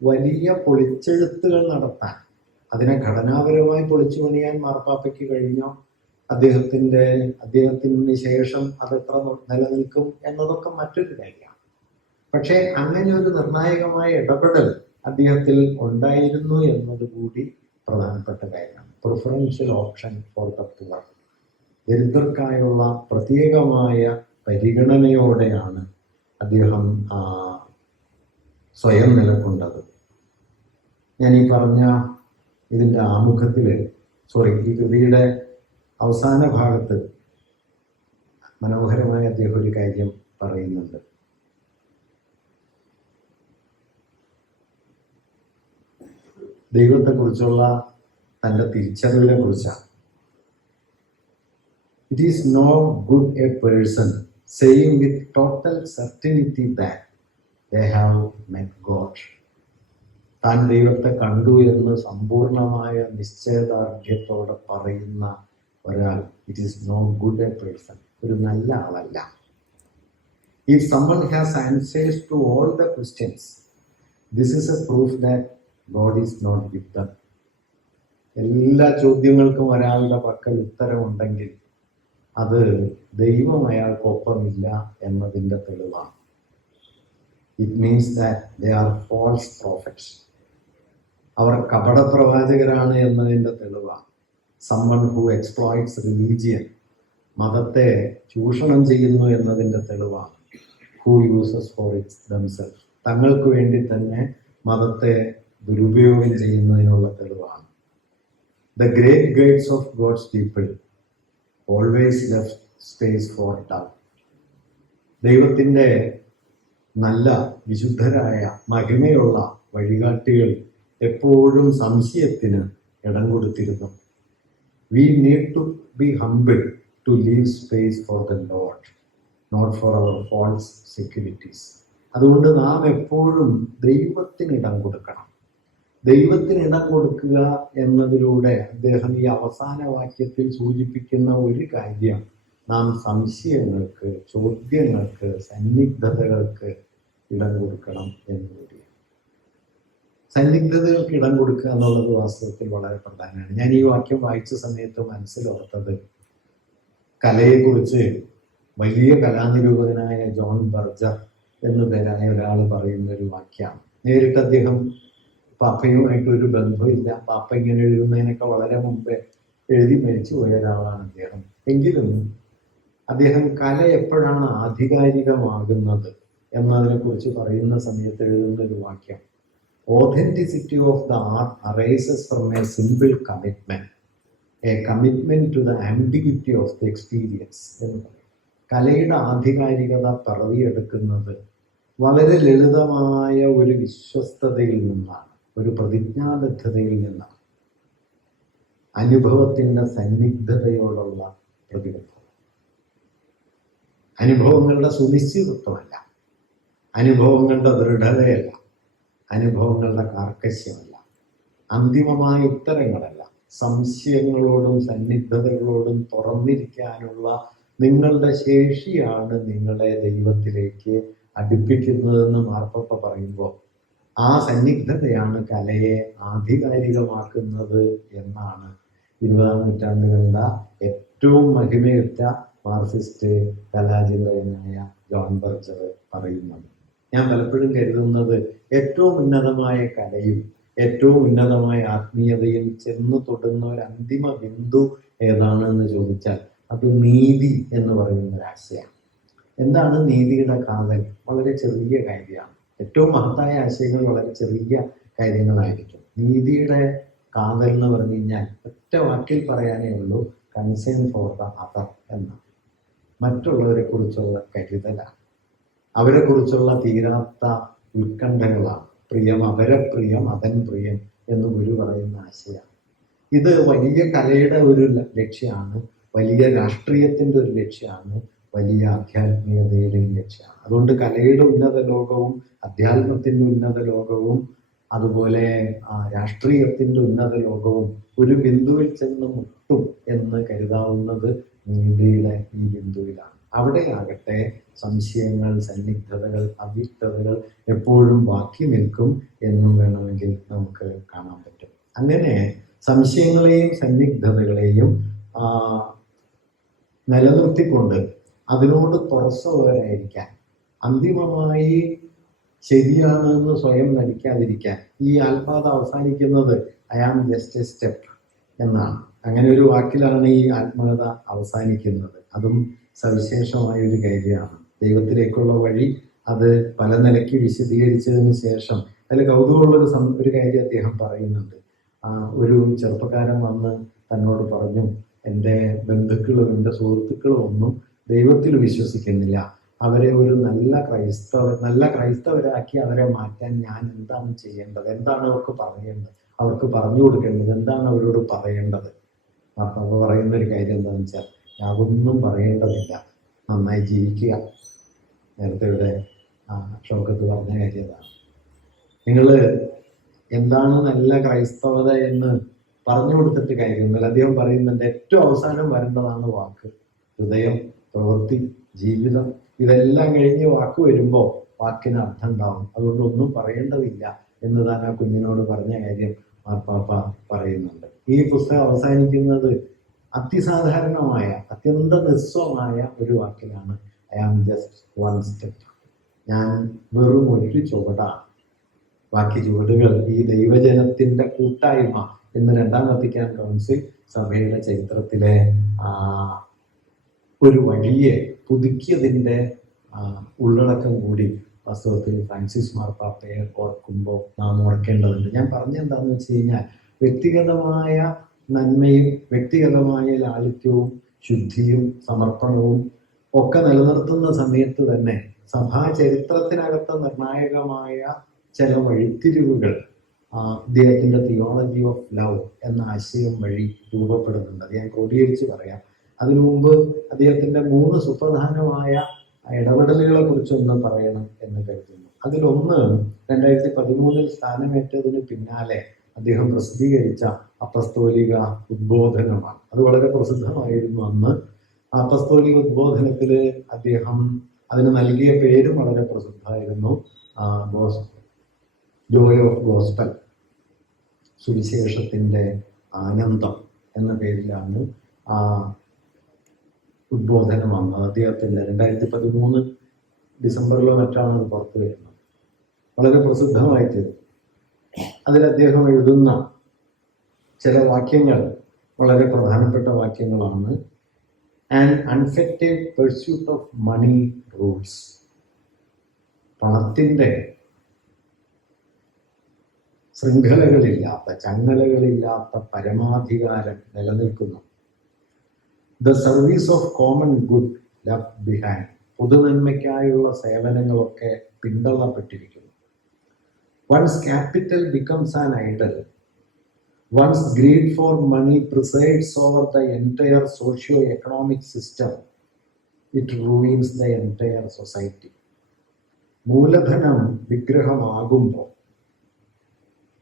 വലിയ പൊളിച്ചെഴുത്തുകൾ നടത്താൻ, അതിനെ ഘടനാപരമായി പൊളിച്ചു പണിയാൻ മാർപ്പാപ്പയ്ക്ക് കഴിഞ്ഞോ, അദ്ദേഹത്തിന് ശേഷം അതെത്ര നിലനിൽക്കും എന്നതൊക്കെ മറ്റൊരു കാര്യമാണ്. പക്ഷേ അങ്ങനെ ഒരു നിർണായകമായ ഇടപെടൽ അദ്ദേഹത്തിൽ ഉണ്ടായിരുന്നു എന്നതുകൂടി പ്രധാനപ്പെട്ട കാര്യമാണ്. Preferential option for the poor. ദരിദ്രർക്കായുള്ള പ്രത്യേകമായ പരിഗണനയോടെയാണ് അദ്ദേഹം സ്വയം നിലകൊണ്ടത്. ഞാൻ ഈ പറഞ്ഞ ഇതിൻ്റെ ആമുഖത്തിൽ, ഈ കൃതിയുടെ അവസാന ഭാഗത്ത് മനോഹരമായ അദ്ദേഹം ഒരു കാര്യം പറയുന്നുണ്ട്. ദൈവത്തെക്കുറിച്ചുള്ള തൻ്റെ തിരിച്ചറിവിനെ കുറിച്ചാണ്. It is no good a person saying with total certainty that they have met God. താൻ ദൈവത്തെ കണ്ടു എന്ന് സമ്പൂർണമായ നിശ്ചയദാർഢ്യത്തോടെ പറയുന്ന ഒരാൾ, it is no good a person, ഒരു നല്ല ആളല്ല. If someone has answers to all the questions, this is a proof that God is not with them. എല്ലാ ചോദ്യങ്ങൾക്കും ഒരാളുടെ പക്കൽ ഉത്തരമുണ്ടെങ്കിൽ അത് ദൈവം അയാൾക്കൊപ്പമില്ല എന്നതിൻ്റെ തെളിവാണ്. It means that they are false prophets. അവർ കപടപ്രവാചകരാണ് എന്നതിൻ്റെ തെളിവാണ്. someone who exploits religion, മതത്തെ ചൂഷണം ചെയ്യുന്നു എന്നതിൻ്റെ തെളിവാണ്. who uses for it themselves, തങ്ങൾക്ക് വേണ്ടി തന്നെ മതത്തെ ദുരുപയോഗം ചെയ്യുന്നതിനുള്ള തെളിവാണ്. the great guides of God's people always left space for doubt. ദൈവത്തിൻ്റെ നല്ല വിശുദ്ധരായ മഹിമയുള്ള വഴികാട്ടികൾ എപ്പോഴും സംശയത്തിന് ഇടം കൊടുത്തിരുന്നു. We need to be humble to leave space for the Lord, not for our false securities. അതുകൊണ്ട് നാം എപ്പോഴും ദൈവത്തിന് ഇടം കൊടുക്കണം. ദൈവത്തിന് ഇടം കൊടുക്കുക എന്നതിലൂടെ അദ്ദേഹം ഈ അവസാന വാക്യത്തിൽ സൂചിപ്പിക്കുന്ന ഒരു കാര്യം, നാം സംശയങ്ങൾക്ക്, ചോദ്യങ്ങൾക്ക്, സന്നിഗ്ധതകൾക്ക് ഇടം കൊടുക്കണം എന്നുകൂടിയാണ്. സന്നിഗ്ധതകൾക്ക് ഇടം കൊടുക്കുക എന്നുള്ളത് വാസ്തവത്തിൽ വളരെ പ്രധാനമാണ്. ഞാൻ ഈ വാക്യം വായിച്ച സമയത്ത് മനസ്സിലോർത്തത് കലയെക്കുറിച്ച് വലിയ കലാനിരൂപകനായ ജോൺ ബർജർ എന്നു പേരായ ഒരാൾ പറയുന്ന ഒരു വാക്യമാണ്. നേരിട്ട് അദ്ദേഹം പാപ്പയുമായിട്ട് ഒരു ബന്ധമില്ല. പാപ്പ ഇങ്ങനെ എഴുതുന്നതിനൊക്കെ വളരെ മുമ്പേ എഴുതി മരിച്ചു പോയ ഒരാളാണ് അദ്ദേഹം. എങ്കിലും അദ്ദേഹം കല എപ്പോഴാണ് ആധികാരികമാകുന്നത് എന്നതിനെ കുറിച്ച് പറയുന്ന സമയത്ത് എഴുതുന്ന ഒരു വാക്യം, authenticity of the art arises from a simple commitment, a commitment to the ambiguity of the experience എന്ന് പറയും. കലയുടെ ആധികാരികത പിറവിയെടുക്കുന്നത് വളരെ ലളിതമായ ഒരു വിശ്വസ്തതയിൽ നിന്നാണ്, ഒരു പ്രതിജ്ഞാബദ്ധതയിൽ നിന്നാണ്, അനുഭവത്തിൻ്റെ സന്നിഗ്ധതയോടുള്ള പ്രതിബദ്ധത. അനുഭവങ്ങളുടെ സുനിശ്ചിതത്വമല്ല, അനുഭവങ്ങളുടെ ദൃഢതയല്ല, അനുഭവങ്ങളുടെ കാർക്കശ്യമല്ല, അന്തിമമായ ഉത്തരങ്ങളല്ല, സംശയങ്ങളോടും സന്നിഗ്ധതകളോടും തുറന്നിരിക്കാനുള്ള നിങ്ങളുടെ ശേഷിയാണ് നിങ്ങളെ ദൈവത്തിലേക്ക് അടുപ്പിക്കുന്നതെന്ന് മാർപ്പാപ്പ പറയുമ്പോൾ ആ സന്നിഗ്ധതയാണ് കലയെ ആധികാരികമാക്കുന്നത് എന്നാണ് 20-ാം നൂറ്റാണ്ടുകളുടെ ഏറ്റവും മഹിമയുറ്റ മാർക്സിസ്റ്റ് കലാചിന്തകനായ ജോൺ ബർജർ പറയുന്നത്. ഞാൻ പലപ്പോഴും കരുതുന്നത് ഏറ്റവും ഉന്നതമായ കലയും ഏറ്റവും ഉന്നതമായ ആത്മീയതയും ചെന്ന് തൊടുന്ന ഒരു അന്തിമ ബിന്ദു ഏതാണെന്ന് ചോദിച്ചാൽ അത് നീതി എന്ന് പറയുന്ന ഒരാശയമാണ്. എന്താണ് നീതിയുടെ കാതൽ? വളരെ ചെറിയ കാര്യമാണ്. ഏറ്റവും മഹത്തായ ആശയങ്ങൾ വളരെ ചെറിയ കാര്യങ്ങളായിരിക്കും. നീതിയുടെ കാതൽ എന്ന് പറഞ്ഞു കഴിഞ്ഞാൽ ഒറ്റ വാക്കിൽ പറയാനേ ഉള്ളൂ, കൺസേൺ ഫോർ ദ അതർ എന്നാണ്. മറ്റുള്ളവരെ കുറിച്ചുള്ള കരുതലാണ്, അവരെ കുറിച്ചുള്ള തീരാത്ത ഉത്കണ്ഠകളാണ്. പ്രിയം അവരെ പ്രിയം അതൻ പ്രിയം എന്ന് ഗുരു പറയുന്ന ആശയമാണ്. ഇത് വലിയ കലയുടെ ഒരു ലക്ഷ്യമാണ്, വലിയ രാഷ്ട്രീയത്തിൻ്റെ ഒരു ലക്ഷ്യമാണ്, വലിയ ആധ്യാത്മികതയുടെയും ലക്ഷ്യമാണ്. അതുകൊണ്ട് കലയുടെ ഉന്നത ലോകവും അധ്യാത്മത്തിൻ്റെ ഉന്നത ലോകവും അതുപോലെ രാഷ്ട്രീയത്തിൻ്റെ ഉന്നത ലോകവും ഒരു ബിന്ദുവിൽ ചെന്ന് മുട്ടും എന്ന് കരുതാവുന്നത് നീതിയുടെ ഈ ബിന്ദുവിലാണ്. അവിടെയാകട്ടെ സംശയങ്ങൾ, സന്നിഗ്ധതകൾ, അവ്യക്തതകൾ എപ്പോഴും ബാക്കി നിൽക്കും എന്നും വേണമെങ്കിൽ നമുക്ക് കാണാൻ പറ്റും. അങ്ങനെ സംശയങ്ങളെയും സന്നിഗ്ധതകളെയും നിലനിർത്തിക്കൊണ്ട് അതിനോട് തുറസ്സവരായിരിക്കാൻ, അന്തിമമായി ശരിയാണെന്ന് സ്വയം നടിക്കാതിരിക്കാൻ ഈ ആത്മകഥ അവസാനിക്കുന്നത് I am just a step എന്നാണ്. അങ്ങനെ ഒരു വാക്കിലാണ് ഈ ആത്മകഥ അവസാനിക്കുന്നത്. അതും സവിശേഷമായ ഒരു കാര്യമാണ്. ദൈവത്തിലേക്കുള്ള വഴി അത് പല നിലയ്ക്ക് വിശദീകരിച്ചതിന് ശേഷം അതിൽ കൗതുകമുള്ളൊരു ഒരു കാര്യം അദ്ദേഹം പറയുന്നുണ്ട്. ഒരു ചെറുപ്പക്കാരൻ വന്ന് തന്നോട് പറഞ്ഞു, എൻ്റെ ബന്ധുക്കളും എൻ്റെ സുഹൃത്തുക്കളും ഒന്നും ദൈവത്തിൽ വിശ്വസിക്കുന്നില്ല, അവരെ ഒരു നല്ല ക്രൈസ്തവരാക്കി അവരെ മാറ്റാൻ ഞാൻ എന്താണ് ചെയ്യേണ്ടത്, എന്താണ് അവർക്ക് പറയേണ്ടത്, അവർക്ക് പറഞ്ഞു കൊടുക്കേണ്ടത്, എന്താണ് അവരോട് പറയേണ്ടത്? അപ്പോൾ പറയുന്ന ഒരു കാര്യം എന്താണെന്ന് വെച്ചാൽ, യാതൊന്നും പറയേണ്ടതില്ല, നന്നായി ജീവിക്കുക. നേരത്തെ ഇവിടെ ഷൗക്കത്ത് പറഞ്ഞ കാര്യം അതാണ്. നിങ്ങൾ എന്താണ് നല്ല ക്രൈസ്തവത എന്ന് പറഞ്ഞു കൊടുത്തിട്ട് കാര്യമൊന്നുമില്ല. അദ്ദേഹം പറയുന്നുണ്ട്, ഏറ്റവും അവസാനം വരേണ്ടതാണ് വാക്ക്, ഹൃദയം, പ്രവൃത്തി, ജീവിതം. ഇതെല്ലാം കഴിഞ്ഞ് വാക്ക് വരുമ്പോൾ വാക്കിന് അർത്ഥം ഉണ്ടാവും. അതുകൊണ്ട് ഒന്നും പറയേണ്ടതില്ല എന്ന് താൻ ആ കുഞ്ഞിനോട് പറഞ്ഞ കാര്യം മാർപ്പാപ്പ പറയുന്നുണ്ട്. ഈ പുസ്തകം അവസാനിക്കുന്നത് അതിസാധാരണമായ, അത്യന്ത നിസ്വമായ ഒരു വാക്കിലാണ്, I am just one step. ഞാൻ വെറും ഒരു ചുവടാണ്. ബാക്കി ചുവടുകൾ ഈ ദൈവജനത്തിന്റെ കൂട്ടായ്മ എന്ന് രണ്ടാം വത്തിക്കാൻ കൗൺസിൽ സഭയുടെ ചരിത്രത്തിലെ ഒരു വഴിയെ പുതുക്കിയതിൻ്റെ ഉള്ളടക്കം കൂടി വാസ്തവത്തിൽ ഫ്രാൻസിസ് മാർപ്പാപ്പയെ ഓർക്കുമ്പോൾ നാം ഓർക്കേണ്ടതുണ്ട്. ഞാൻ പറഞ്ഞെന്താണെന്ന് വെച്ച് കഴിഞ്ഞാൽ, വ്യക്തിഗതമായ നന്മയും വ്യക്തിഗതമായ ലാളിത്യവും ശുദ്ധിയും സമർപ്പണവും ഒക്കെ നിലനിർത്തുന്ന സമയത്ത് തന്നെ സഭാ ചരിത്രത്തിനകത്ത് നിർണായകമായ ചില വഴിത്തിരിവുകൾ അദ്ദേഹത്തിൻ്റെ തിയോളജി ഓഫ് ലവ് എന്ന ആശയം വഴി രൂപപ്പെടുന്നുണ്ട്. അത് ഞാൻ ക്രോഡീകരിച്ച് പറയാം. അതിനു മുമ്പ് അദ്ദേഹത്തിൻ്റെ 3 സുപ്രധാനമായ ഇടപെടലുകളെ കുറിച്ചൊന്ന് പറയണം എന്ന് കരുതുന്നു. അതിലൊന്ന് 2013 സ്ഥാനമേറ്റതിന് പിന്നാലെ അദ്ദേഹം പ്രസിദ്ധീകരിച്ച അപ്പസ്തോലിക ഉദ്ബോധനമാണ്. അത് വളരെ പ്രസിദ്ധമായിരുന്നു അന്ന്. അപ്പസ്തോലിക ഉദ്ബോധനത്തിൽ അദ്ദേഹം അതിന് നൽകിയ പേരും വളരെ പ്രസിദ്ധമായിരുന്നു, ജോയ് ഓഫ് ഗോസ്പൽ സുവിശേഷത്തിൻ്റെ ആനന്ദം എന്ന പേരിലാണ് ആ ഉദ്ബോധനം വന്നത്. അദ്ദേഹത്തിൻ്റെ 2013 ഡിസംബറിലോ മറ്റാണ് അത് പുറത്തു വരുന്നത്. വളരെ പ്രസിദ്ധമായി തീർന്നു. അതിൽ അദ്ദേഹം എഴുതുന്ന ചില വാക്യങ്ങൾ വളരെ പ്രധാനപ്പെട്ട വാക്യങ്ങളാണ്. An unfettered pursuit of money rules. പണത്തിൻ്റെ ശൃംഖലകളില്ലാത്ത, ചങ്ങലകളില്ലാത്ത പരമാധികാരം നിലനിൽക്കുന്നു. The service of common good left behind. പൊതുനന്മയ്ക്കായുള്ള സേവനങ്ങളൊക്കെ പിന്തള്ളപ്പെട്ടിരിക്കുന്നു. Once capital becomes an idol, once greed for money presides over the entire socio economic system, it ruins the entire society. മൂലധനം വിഗ്രഹമാകുമ്പോൾ,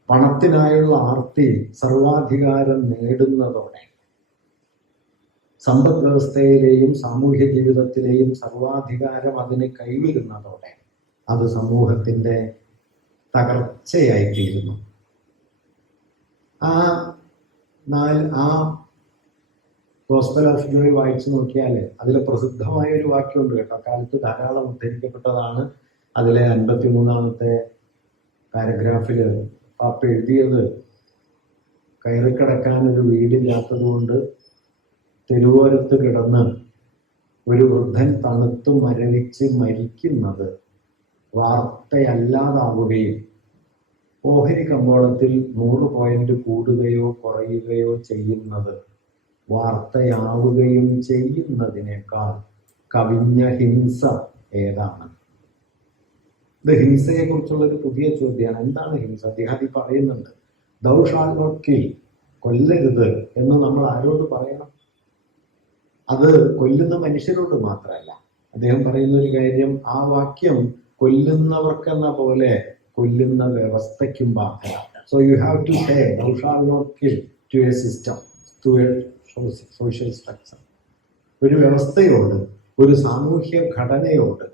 പണത്തിനായുള്ള ആർത്തി സർവാധികാരം നേടുന്നതോടെ, സമ്പദ് വ്യവസ്ഥയിലെയും സാമൂഹ്യ ജീവിതത്തിലെയും സർവാധികാരം അതിന് കൈവരുന്നതോടെ അത് സമൂഹത്തിൻ്റെ തകർച്ചയായിത്തീരുന്നു. ആ ഗോസ്പൽ ഓഫ് ജോയ് വായിച്ചു നോക്കിയാൽ അതിൽ പ്രസിദ്ധമായ ഒരു വാക്യമുണ്ട് കേട്ടോ. കാലത്ത് ധാരാളം ഉദ്ധരിക്കപ്പെട്ടതാണ്. അതിലെ 53-ാമത്തെ പാരഗ്രാഫിൽ പാപ്പ എഴുതിയത്, കയറിക്കിടക്കാൻ ഒരു വീടില്ലാത്തത് കൊണ്ട് തെരുവോരത്ത് കിടന്ന് ഒരു വൃദ്ധൻ തണുത്തു മരവിച്ച് മരിക്കുന്നത് വാർത്തയല്ലാതാവുകയും ഓഹരി കമ്പോളത്തിൽ 100 പോയിന്റ് കൂടുകയോ കുറയുകയോ ചെയ്യുന്നത് വാർത്തയാവുകയും ചെയ്യുന്നതിനേക്കാൾ കവിഞ്ഞ ഹിംസ ഏതാണ്? ഇത് ഹിംസയെ കുറിച്ചുള്ള ഒരു പുതിയ ചോദ്യമാണ്. എന്താണ് ഹിംസ? അദ്ദേഹം പറയുന്നുണ്ട്, ദൗ ഷാൽ നോട്ട് കിൽ, കൊല്ലരുത് എന്ന് നമ്മൾ ആരോട് പറയണം? അത് കൊല്ലുന്ന മനുഷ്യരോട് മാത്രമല്ല. അദ്ദേഹം പറയുന്ന ഒരു കാര്യം, ആ വാക്യം കൊല്ലുന്നവർക്കെന്ന പോലെ കൊല്ലുന്ന വ്യവസ്ഥയ്ക്കും ബാധകമാണ്. So you have to say thou shall not kill to a system, to a social structure. ഒരു വ്യവസ്ഥയോട്, ഒരു സാമൂഹ്യ ഘടനയോട്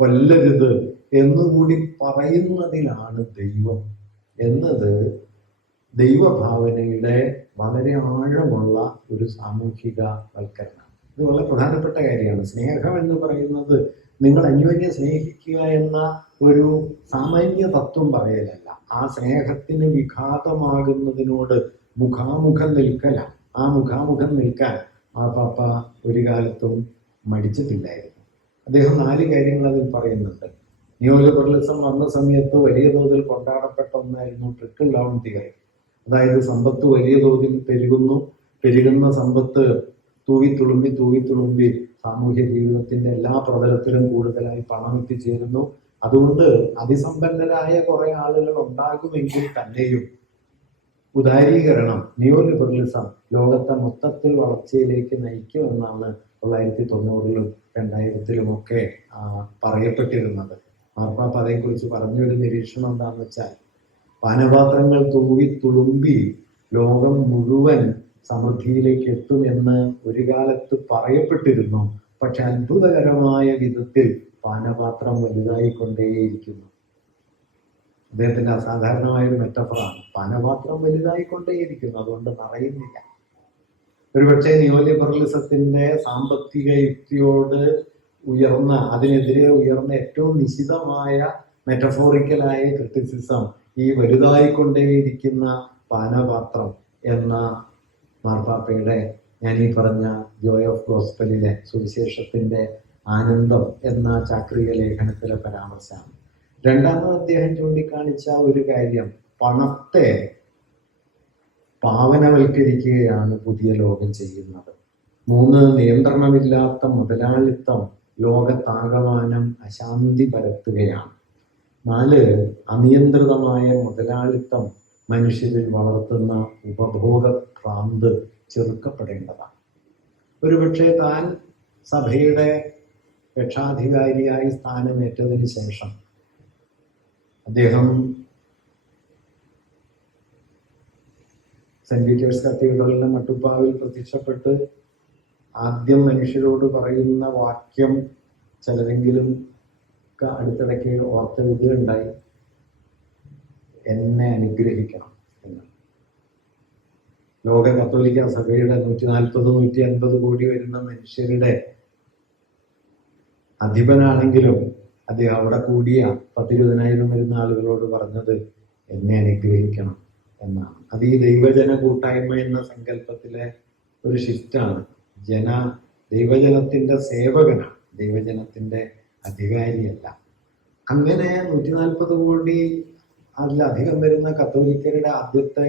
കൊല്ലരുത് എന്നുകൂടി പറയുന്നതിലാണ് ദൈവം എന്നത് ദൈവഭാവനയുടെ വളരെ ആഴമുള്ള ഒരു സാമൂഹിക വൽക്കരണം. ഇത് വളരെ പ്രധാനപ്പെട്ട കാര്യമാണ്. സ്നേഹം എന്ന് പറയുന്നത് നിങ്ങൾ അന്യോന്യം സ്നേഹിക്കുക എന്ന ഒരു സാമാന്യ തത്വം പറയലല്ല. ആ സ്നേഹത്തിന് വിഘാതമാകുന്നതിനോട് മുഖാമുഖം നിൽക്കലാണ്. ആ മുഖാമുഖം നിൽക്കാൻ പാപ്പ ഒരു കാലത്തും മടിച്ചിട്ടില്ലായിരുന്നു. അദ്ദേഹം 4 കാര്യങ്ങൾ അതിൽ പറയുന്നുണ്ട്. നിയോലിബറലിസം വന്ന സമയത്ത് വലിയ തോതിൽ കൊണ്ടാടപ്പെട്ട ഒന്നായിരുന്നു ട്രിക്കിൾ ഡൗൺ തിയറി. അതായത് സമ്പത്ത് വലിയ തോതിൽ പെരുകുന്ന സമ്പത്ത് തൂവിത്തുളുമ്പി സാമൂഹ്യ ജീവിതത്തിന്റെ എല്ലാ പ്രതലത്തിലും കൂടുതലായി പണം എത്തിച്ചേരുന്നു. അതുകൊണ്ട് അതിസമ്പന്നരായ കുറെ ആളുകൾ ഉണ്ടാകുമെങ്കിൽ തന്നെയും ഉദാരീകരണം, നിയോലിബറലിസം ലോകത്തെ മൊത്തത്തിൽ വളർച്ചയിലേക്ക് നയിക്കുമെന്നാണ് 1990-ലും 2000-ലുമൊക്കെ പറയപ്പെട്ടിരുന്നത്. മാർപ്പാപ്പ അതേക്കുറിച്ച് പറഞ്ഞൊരു നിരീക്ഷണം എന്താണെന്ന് വെച്ചാൽ, പാനപാത്രങ്ങൾ തുളുമ്പി ലോകം മുഴുവൻ സമൃദ്ധിയിലേക്ക് എത്തുമെന്ന് ഒരു കാലത്ത് പറയപ്പെട്ടിരുന്നു. പക്ഷെ അത്ഭുതകരമായ വിധത്തിൽ പാനപാത്രം വലുതായിക്കൊണ്ടേയിരിക്കുന്നു. അദ്ദേഹത്തിന്റെ അസാധാരണമായൊരു മെറ്റഫറാണ്. പാനപാത്രം വലുതായിക്കൊണ്ടേയിരിക്കുന്നു, അതുകൊണ്ട് നിറയുന്നില്ല. ഒരുപക്ഷെ നിയോലിബറലിസത്തിന്റെ സാമ്പത്തിക യുക്തിയോട് അതിനെതിരെ ഉയർന്ന ഏറ്റവും നിശിതമായ മെറ്റഫോറിക്കലായ ക്രിറ്റിസിസം ഈ വലുതായിക്കൊണ്ടേയിരിക്കുന്ന പാനപാത്രം എന്ന മാർപ്പാപ്പയുടെ ഞാൻ ഈ പറഞ്ഞ ജോയ് ഓഫ് ഗോസ്പലിലെ സുവിശേഷത്തിന്റെ ആനന്ദം എന്ന ചാക്രിക ലേഖനത്തിലെ പരാമർശമാണ്. രണ്ടാമത് അദ്ദേഹം ചൂണ്ടിക്കാണിച്ച ഒരു കാര്യം, പണത്തെ പാവനവൽക്കരിക്കുകയാണ് പുതിയ ലോകം ചെയ്യുന്നത്. 3, നിയന്ത്രണമില്ലാത്ത മുതലാളിത്തം ലോകത്താകമാനം അശാന്തി പരത്തുകയാണ്. 4, അനിയന്ത്രിതമായ മുതലാളിത്തം മനുഷ്യരിൽ വളർത്തുന്ന ഉപഭോഗ ഭ്രാന്ത് ചെറുക്കപ്പെടേണ്ടതാണ്. ഒരുപക്ഷെ താൻ സഭയുടെ രക്ഷാധികാരിയായി സ്ഥാനമേറ്റതിന് ശേഷം അദ്ദേഹം സെന്റ് പീറ്റേഴ്സ് കത്തീഡ്രലിന്റെ മട്ടുപ്പാവിൽ പ്രത്യക്ഷപ്പെട്ട് ആദ്യം മനുഷ്യരോട് പറയുന്ന വാക്യം ചിലരെങ്കിലും അടുത്തിടയ്ക്ക് ഓർത്തെഴുതുകയുണ്ടായി, എന്നെ അനുഗ്രഹിക്കണം എന്ന്. ലോക കത്തോലിക്ക സഭയുടെ 140-150 കോടി വരുന്ന മനുഷ്യരുടെ അധിപനാണെങ്കിലും അദ്ദേഹം അവിടെ കൂടിയ 10,000-20,000 വരുന്ന ആളുകളോട് പറഞ്ഞത് എന്നെ അനുഗ്രഹിക്കണം എന്നാണ്. അത് ഈ ദൈവജന കൂട്ടായ്മ എന്ന സങ്കല്പത്തിലെ ഒരു ഷിഫ്റ്റാണ്. ദൈവജനത്തിന്റെ സേവകനാണ്, ദൈവജനത്തിന്റെ അധികാരിയല്ല. അങ്ങനെ 140 കോടി അതിലധികം വരുന്ന കത്തോലിക്കരുടെ ആദ്യത്തെ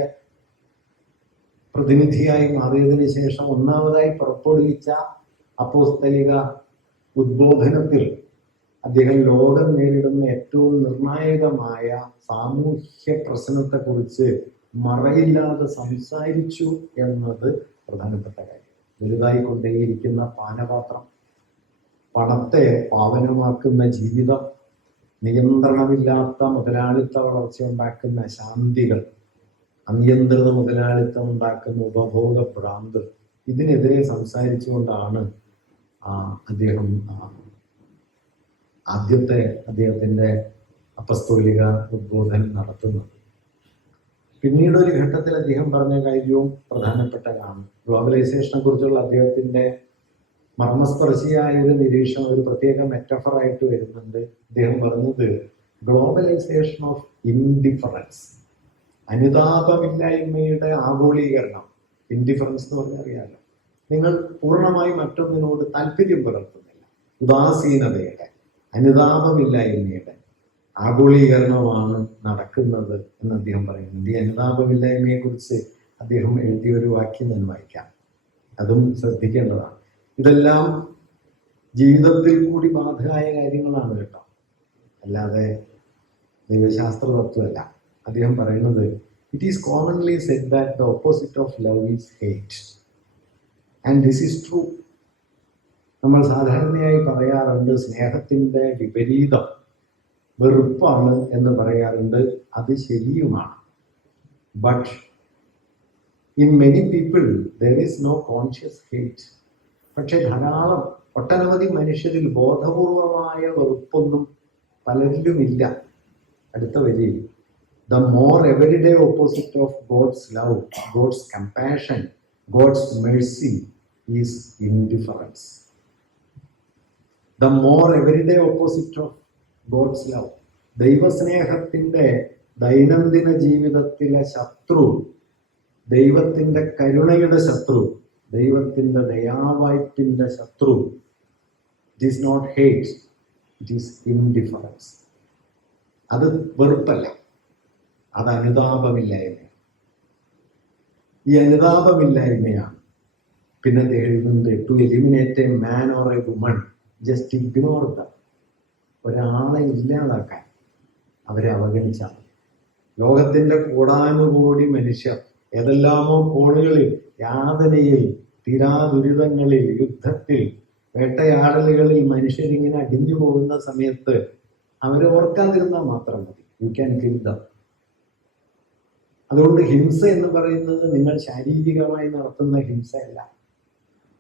പ്രതിനിധിയായി മാറിയതിനു ശേഷം ഒന്നാമതായി പുറപ്പെടുവിച്ച അപ്പോസ്തലിക ഉദ്ബോധനത്തിൽ അദ്ദേഹം ലോകം നേരിടുന്ന ഏറ്റവും നിർണായകമായ സാമൂഹ്യ പ്രശ്നത്തെക്കുറിച്ച് മറയില്ലാതെ സംസാരിച്ചു എന്നത് പ്രധാനപ്പെട്ട കാര്യം. വലുതായിക്കൊണ്ടേയിരിക്കുന്ന പാനപാത്രം, പണത്തെ പാവനമാക്കുന്ന ജീവിതം, നിയന്ത്രണമില്ലാത്ത മുതലാളിത്ത വളർച്ച ഉണ്ടാക്കുന്ന ശാന്തികൾ, അനിയന്ത്രിത മുതലാളിത്തം ഉണ്ടാക്കുന്ന ഉപഭോഗ ഭ്രാന്ത്, ഇതിനെതിരെ സംസാരിച്ചുകൊണ്ടാണ് അദ്ദേഹം അദ്ദേഹത്തിന്റെ അപ്പസ്തോലിക ഉദ്ബോധനം നടത്തുന്നത്. പിന്നീട് ഒരു ഘട്ടത്തിൽ അദ്ദേഹം പറഞ്ഞ കാര്യവും പ്രധാനപ്പെട്ടതാണ്. ഗ്ലോബലൈസേഷനെ കുറിച്ചുള്ള അദ്ദേഹത്തിന്റെ മർമ്മസ്പർശിയായ ഒരു നിരീക്ഷണം ഒരു പ്രത്യേക മെറ്റഫറായിട്ട് വരുന്നുണ്ട്. അദ്ദേഹം പറഞ്ഞത് ഗ്ലോബലൈസേഷൻ ഓഫ് ഇൻഡിഫറൻസ്, അനുതാപമില്ലായ്മയുടെ ആഗോളീകരണം. ഇൻഡിഫറൻസ് എന്ന് പറഞ്ഞാൽ അറിയാമല്ലോ, നിങ്ങൾ പൂർണ്ണമായി മറ്റൊന്നിനോട് താല്പര്യം പുലർത്തുന്നില്ല, ഉദാസീനതയുടെ, അനുതാപമില്ലായ്മയുടെ ആഗോളീകരണമാണ് നടക്കുന്നത് എന്ന് അദ്ദേഹം പറയുന്നുണ്ട്. ഈ അനുതാപമില്ലായ്മയെ കുറിച്ച് അദ്ദേഹം എഴുതിയ ഒരു വാക്യം ഞാൻ വായിക്കാം, അതും ശ്രദ്ധിക്കേണ്ടതാണ്. ഇതെല്ലാം ജീവിതത്തിൽ കൂടി ബാധകമായ കാര്യങ്ങളാണ് കേട്ടോ, അല്ലാതെ ദൈവശാസ്ത്ര തത്വമല്ല. അദ്ദേഹം പറയുന്നത്, it is commonly said that the opposite of love is hate and this is true. നമ്മൾ സാധാരണയായി പറയാറുണ്ട് സ്നേഹത്തിന്റെ വിപരീതം വെറുപ്പാണ് എന്ന് പറയാറുണ്ട്. അത് ശരിയുമാണ്. But in many people there is no conscious hate. പക്ഷെ ഒട്ടനവധി മനുഷ്യരിൽ ബോധപൂർവമായ വെറുപ്പൊന്നും പലരിലുമില്ല. അടുത്ത വരിയിൽ, the more everyday opposite of God's love, God's compassion, God's mercy is indifference. The more everyday opposite of God's love, ദൈവസ്നേഹത്തിന്റെ ദൈനംദിന ജീവിതത്തിലെ ശത്രു, ദൈവത്തിന്റെ കരുണയുടെ ശത്രു, ദൈവത്തിന്റെ ദയാവായ്പിന്റെ ശത്രു, it is not hate, it is indifference. അത് വെറുപ്പല്ല, അത് അനുതാപമില്ലായ്മയാണ്. ഈ അനുതാപമില്ലായ്മയാണ് പിന്നെ എഴുതുന്നത്, to eliminate a man or a woman, just ignore them. ഒരാളെ ഇല്ലാതാക്കാൻ അവരെ അവഗണിച്ചാൽ. ലോകത്തിന്റെ കോടാനുകോടി മനുഷ്യർ ഏതെല്ലാമോ കോണുകളിൽ, യാതനയിൽ, തീരാദുരിതങ്ങളിൽ, യുദ്ധത്തിൽ, വേട്ടയാടലുകളിൽ മനുഷ്യരിങ്ങനെ അടിഞ്ഞു പോകുന്ന സമയത്ത് അവരെ ഓർക്കാതിരുന്നാൽ മാത്രം മതി. You can kill them. അതുകൊണ്ട് ഹിംസ എന്ന് പറയുന്നത് നിങ്ങൾ ശാരീരികമായി നടത്തുന്ന ഹിംസയല്ല.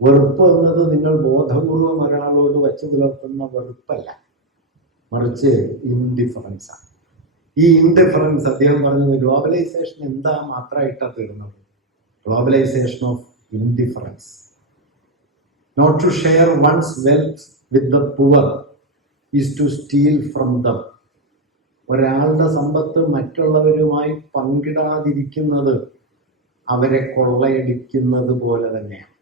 വെറുപ്പ് എന്നത് നിങ്ങൾ ബോധപൂർവം ഒരാളോട് വച്ചു പുലർത്തുന്ന വെറുപ്പല്ല, മറിച്ച് ഇൻഡിഫറൻസ് ആണ്. ഈ ഇൻഡിഫറൻസ് അദ്ദേഹം പറഞ്ഞത് ഗ്ലോബലൈസേഷൻ എന്താ മാത്രമായിട്ടാണ് തീർന്നത്? Globalisation of indifference. Not to share one's wealth with the poor is to steal from them. ഒരാളുടെ സമ്പത്ത് മറ്റുള്ളവരുമായി പങ്കിടാതിരിക്കുന്നത് അവരെ കൊള്ളയടിക്കുന്നത് പോലെ തന്നെയാണ്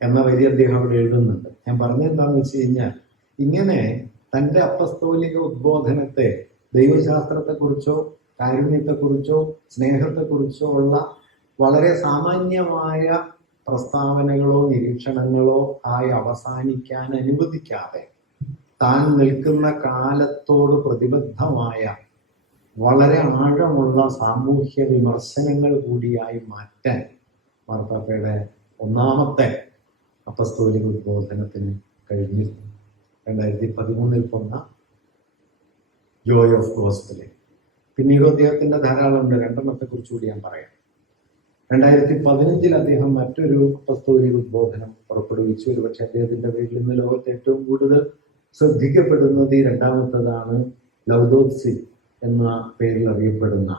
എന്ന വരി അദ്ദേഹം അവിടെ എഴുതുന്നുണ്ട്. ഞാൻ പറഞ്ഞെന്താന്ന് വെച്ച് കഴിഞ്ഞാൽ, ഇങ്ങനെ തൻ്റെ അപ്പസ്തോലിക ഉദ്ബോധനത്തെ ദൈവശാസ്ത്രത്തെക്കുറിച്ചോ കാരുണ്യത്തെക്കുറിച്ചോ സ്നേഹത്തെക്കുറിച്ചോ ഉള്ള വളരെ സാമാന്യമായ പ്രസ്താവനകളോ നിരീക്ഷണങ്ങളോ ആയി അവസാനിക്കാൻ അനുവദിക്കാതെ താൻ നിൽക്കുന്ന കാലത്തോട് പ്രതിബദ്ധമായ വളരെ ആഴമുള്ള സാമൂഹ്യ വിമർശനങ്ങൾ കൂടിയായി മാറ്റാൻ മാർപ്പാപ്പയുടെ ഒന്നാമത്തെ അപ്പസ്തോലിക ഉദ്ബോധനത്തിന് കഴിഞ്ഞിരുന്നു. 2013 വന്ന ജോയ് ഓഫ് ഗോസ്പല്. പിന്നീട് അദ്ദേഹത്തിന്റെ ധാരാളമുണ്ട്, രണ്ടെണ്ണത്തെ കുറിച്ചുകൂടി ഞാൻ പറയാം. 2015 അദ്ദേഹം മറ്റൊരു അപ്പസ്തോലിക ഉദ്ബോധനം പുറപ്പെടുവിച്ചു. ഒരുപക്ഷെ അദ്ദേഹത്തിന്റെ പേരിൽ ഇന്ന് ലോകത്ത് ഏറ്റവും കൂടുതൽ ശ്രദ്ധിക്കപ്പെടുന്നത് ഈ രണ്ടാമത്തതാണ്. ലൗദോത് സി എന്ന പേരിൽ അറിയപ്പെടുന്ന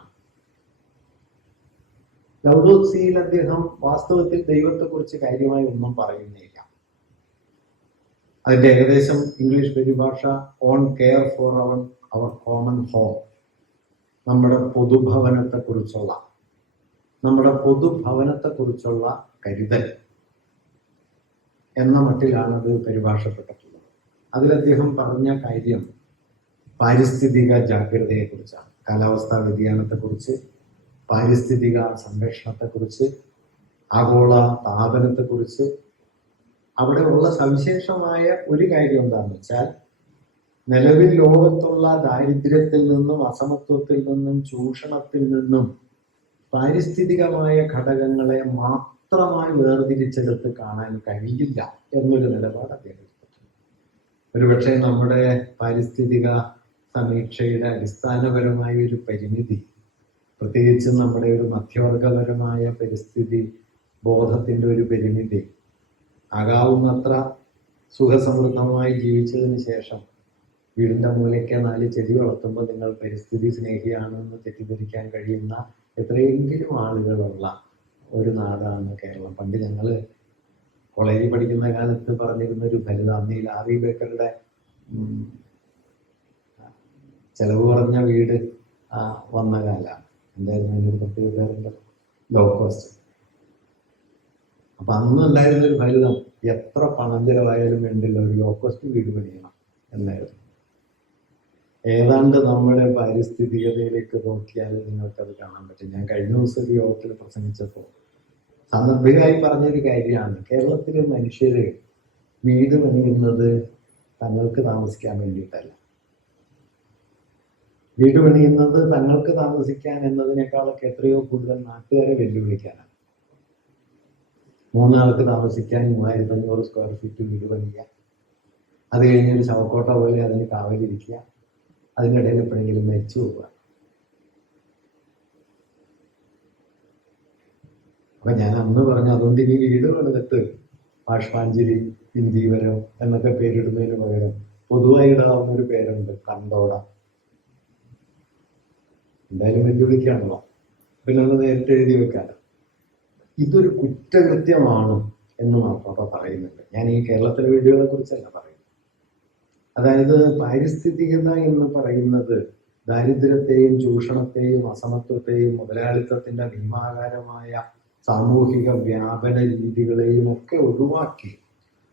ലൗദോത് സിയിൽ അദ്ദേഹം വാസ്തവത്തിൽ ദൈവത്തെക്കുറിച്ച് കാര്യമായി ഒന്നും പറയുന്നില്ല. അതിന്റെ ഏകദേശം ഇംഗ്ലീഷ് പരിഭാഷ on care for our common home, നമ്മുടെ പൊതുഭവനത്തെക്കുറിച്ചുള്ള കരുതൽ എന്ന മട്ടിലാണ് അത് പരിഭാഷപ്പെട്ടിട്ടുള്ളത്. അതിൽ അദ്ദേഹം പറഞ്ഞ കാര്യം പാരിസ്ഥിതിക ജാഗ്രതയെക്കുറിച്ചാണ്. കാലാവസ്ഥാ വ്യതിയാനത്തെക്കുറിച്ച്, പാരിസ്ഥിതിക സംരക്ഷണത്തെക്കുറിച്ച്, ആഗോള താപനത്തെക്കുറിച്ച്. അവിടെയുള്ള സവിശേഷമായ ഒരു കാര്യം എന്താണെന്ന് വെച്ചാൽ, നിലവിൽ ലോകത്തുള്ള ദാരിദ്ര്യത്തിൽ നിന്നും, അസമത്വത്തിൽ നിന്നും, ചൂഷണത്തിൽ നിന്നും പാരിസ്ഥിതികമായ ഘടകങ്ങളെ മാത്രമായി വേർതിരിച്ചെടുത്ത് കാണാൻ കഴിയില്ല എന്നൊരു നിലപാട് അദ്ദേഹം. ഒരുപക്ഷെ നമ്മുടെ പാരിസ്ഥിതിക സമീക്ഷയുടെ അടിസ്ഥാനപരമായ ഒരു പരിമിതി, പ്രത്യേകിച്ചും നമ്മുടെ ഒരു മധ്യവർഗപരമായ പരിസ്ഥിതി ബോധത്തിന്റെ ഒരു പരിമിതി, ആകാവുന്നത്ര സുഖസമൃദ്ധമായി ജീവിച്ചതിന് ശേഷം വീടിന്റെ മൂലയ്ക്ക് 4 ചെടി വളർത്തുമ്പോൾ നിങ്ങൾ പരിസ്ഥിതി സ്നേഹിയാണെന്ന് തെറ്റിദ്ധരിക്കാൻ കഴിയുന്ന എത്രയെങ്കിലും ആളുകളുള്ള ഒരു നാടാണ് കേരളം. പണ്ട് ഞങ്ങള് കോളേജിൽ പഠിക്കുന്ന കാലത്ത് പറഞ്ഞിരുന്ന ഒരു ഫലിതം, അന്ന് ഈ ലാറി ബേക്കറുടെ ചെലവ് കുറഞ്ഞ വീട് വന്ന കാലമാണ്. എന്തായിരുന്നു അതിനൊരു പ്രത്യേക പേരുണ്ട്, ലോ കോസ്റ്റ്. അപ്പൊ അന്ന് ഉണ്ടായിരുന്ന ഒരു ഫലിതം, എത്ര പണം ചെലവായാലും വേണ്ടില്ല ഒരു ലോ കോസ്റ്റ് വീട് പണിയണം എന്നായിരുന്നു. ഏതാണ്ട് നമ്മുടെ പാരിസ്ഥിതികതയിലേക്ക് നോക്കിയാൽ നിങ്ങൾക്കത് കാണാൻ പറ്റും. ഞാൻ കഴിഞ്ഞ ദിവസം ഒരു യോഗത്തിൽ പ്രസംഗിച്ചപ്പോൾ സന്ദർഭികമായി പറഞ്ഞൊരു കാര്യമാണ്, കേരളത്തിലെ മനുഷ്യര് വീട് പണിയുന്നത് തങ്ങൾക്ക് താമസിക്കാൻ വേണ്ടിയിട്ടല്ല. വീട് പണിയുന്നത് തങ്ങൾക്ക് താമസിക്കാൻ എന്നതിനേക്കാളൊക്കെ എത്രയോ കൂടുതൽ നാട്ടുകാരെ വെല്ലുവിളിക്കാനാണ്. 3 ആൾക്ക് താമസിക്കാൻ 3500 സ്ക്വയർ ഫീറ്റ് വീട് പണിയുക, അത് കഴിഞ്ഞൊരു ശവക്കോട്ട പോലെ അതിന് കാവലിരിക്കുക, അതിനിടയിൽ എപ്പോഴെങ്കിലും മരിച്ചു പോവുക. അപ്പൊ ഞാൻ അന്ന് പറഞ്ഞു, അതുകൊണ്ട് ഇനി വീട് പണിതിട്ട് ബാഷ്പാഞ്ചേരി, ഇന്ദീവരം എന്നൊക്കെ പേരിടുന്നതിന് പകരം പൊതുവായി ഇടാവുന്ന ഒരു പേരുണ്ട്, കണ്ടോട. എന്തായാലും വെല്ലുവിളിക്കാണല്ലോ, പിന്നെ നമ്മൾ നേരിട്ട് എഴുതി വെക്കാനോ. ഇതൊരു കുറ്റകൃത്യമാണ് എന്ന് മാത്രം പറയുന്നുണ്ട്. ഞാൻ ഈ കേരളത്തിലെ വീടുകളെ കുറിച്ചല്ല പറയുന്നത്. അതായത് പാരിസ്ഥിതികത എന്ന് പറയുന്നത് ദാരിദ്ര്യത്തെയും ചൂഷണത്തെയും അസമത്വത്തെയും മുതലാളിത്തത്തിന്റെ ഭീമാകാരമായ സാമൂഹിക വ്യാപന രീതികളെയും ഒക്കെ ഒഴിവാക്കി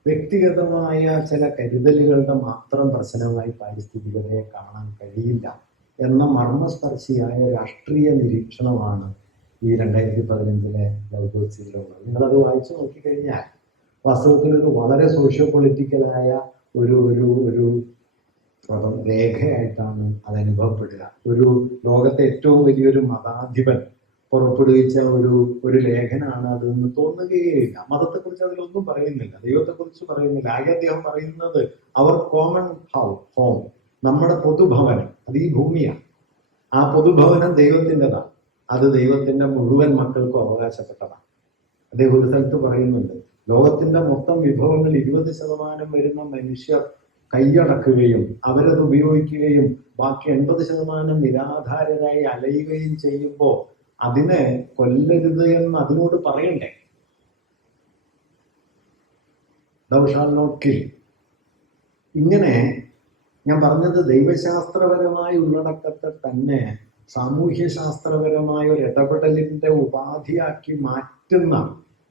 വ്യക്തിഗതമായ ചില കരുതലുകളുടെ മാത്രം പ്രശ്നമായി പാരിസ്ഥിതികതയെ കാണാൻ കഴിയില്ല എന്ന മർമ്മസ്പർശിയായ രാഷ്ട്രീയ നിരീക്ഷണമാണ് ഈ 2015 ലൗദോത് സിയിലുള്ളത്. നിങ്ങളത് വായിച്ചു നോക്കിക്കഴിഞ്ഞാൽ വാസ്തവത്തിൽ ഒരു വളരെ സോഷ്യോ പൊളിറ്റിക്കലായ ഒരു രേഖയായിട്ടാണ് അത് അനുഭവപ്പെടുക. ഒരു ലോകത്തെ ഏറ്റവും വലിയൊരു മതാധിപൻ പുറപ്പെടുവിച്ച ഒരു ലേഖനാണ് അതെന്ന് തോന്നുകയില്ല. മതത്തെക്കുറിച്ച് അതിലൊന്നും പറയുന്നില്ല, ദൈവത്തെക്കുറിച്ച് പറയുന്നില്ല. ആകെ അദ്ദേഹം പറയുന്നത് അവർ കോമൺ ഹോം, നമ്മുടെ പൊതുഭവനം, അത് ഈ ഭൂമിയാണ്. ആ പൊതുഭവനം ദൈവത്തിൻ്റെതാണ്, അത് ദൈവത്തിന്റെ മുഴുവൻ മക്കൾക്കും അവകാശപ്പെട്ടതാണ്. അദ്ദേഹം ഒരു സ്ഥലത്ത് പറയുന്നുണ്ട്, ലോകത്തിന്റെ മൊത്തം വിഭവങ്ങൾ 20% വരുന്ന മനുഷ്യർ കൈയടക്കുകയും അവരത് ഉപയോഗിക്കുകയും ബാക്കി 80% നിരാധാരരായി അലയുകയും ചെയ്യുമ്പോൾ അതിനെ കൊല്ലരുത് എന്ന് അതിനോട് പറയണ്ടേ? Thou shalt not kill. ഇങ്ങനെ ഞാൻ പറഞ്ഞത് ദൈവശാസ്ത്രപരമായ ഉള്ളടക്കത്തെ തന്നെ സാമൂഹ്യശാസ്ത്രപരമായ ഒരു ഇടപെടലിന്റെ ഉപാധിയാക്കി മാറ്റുന്ന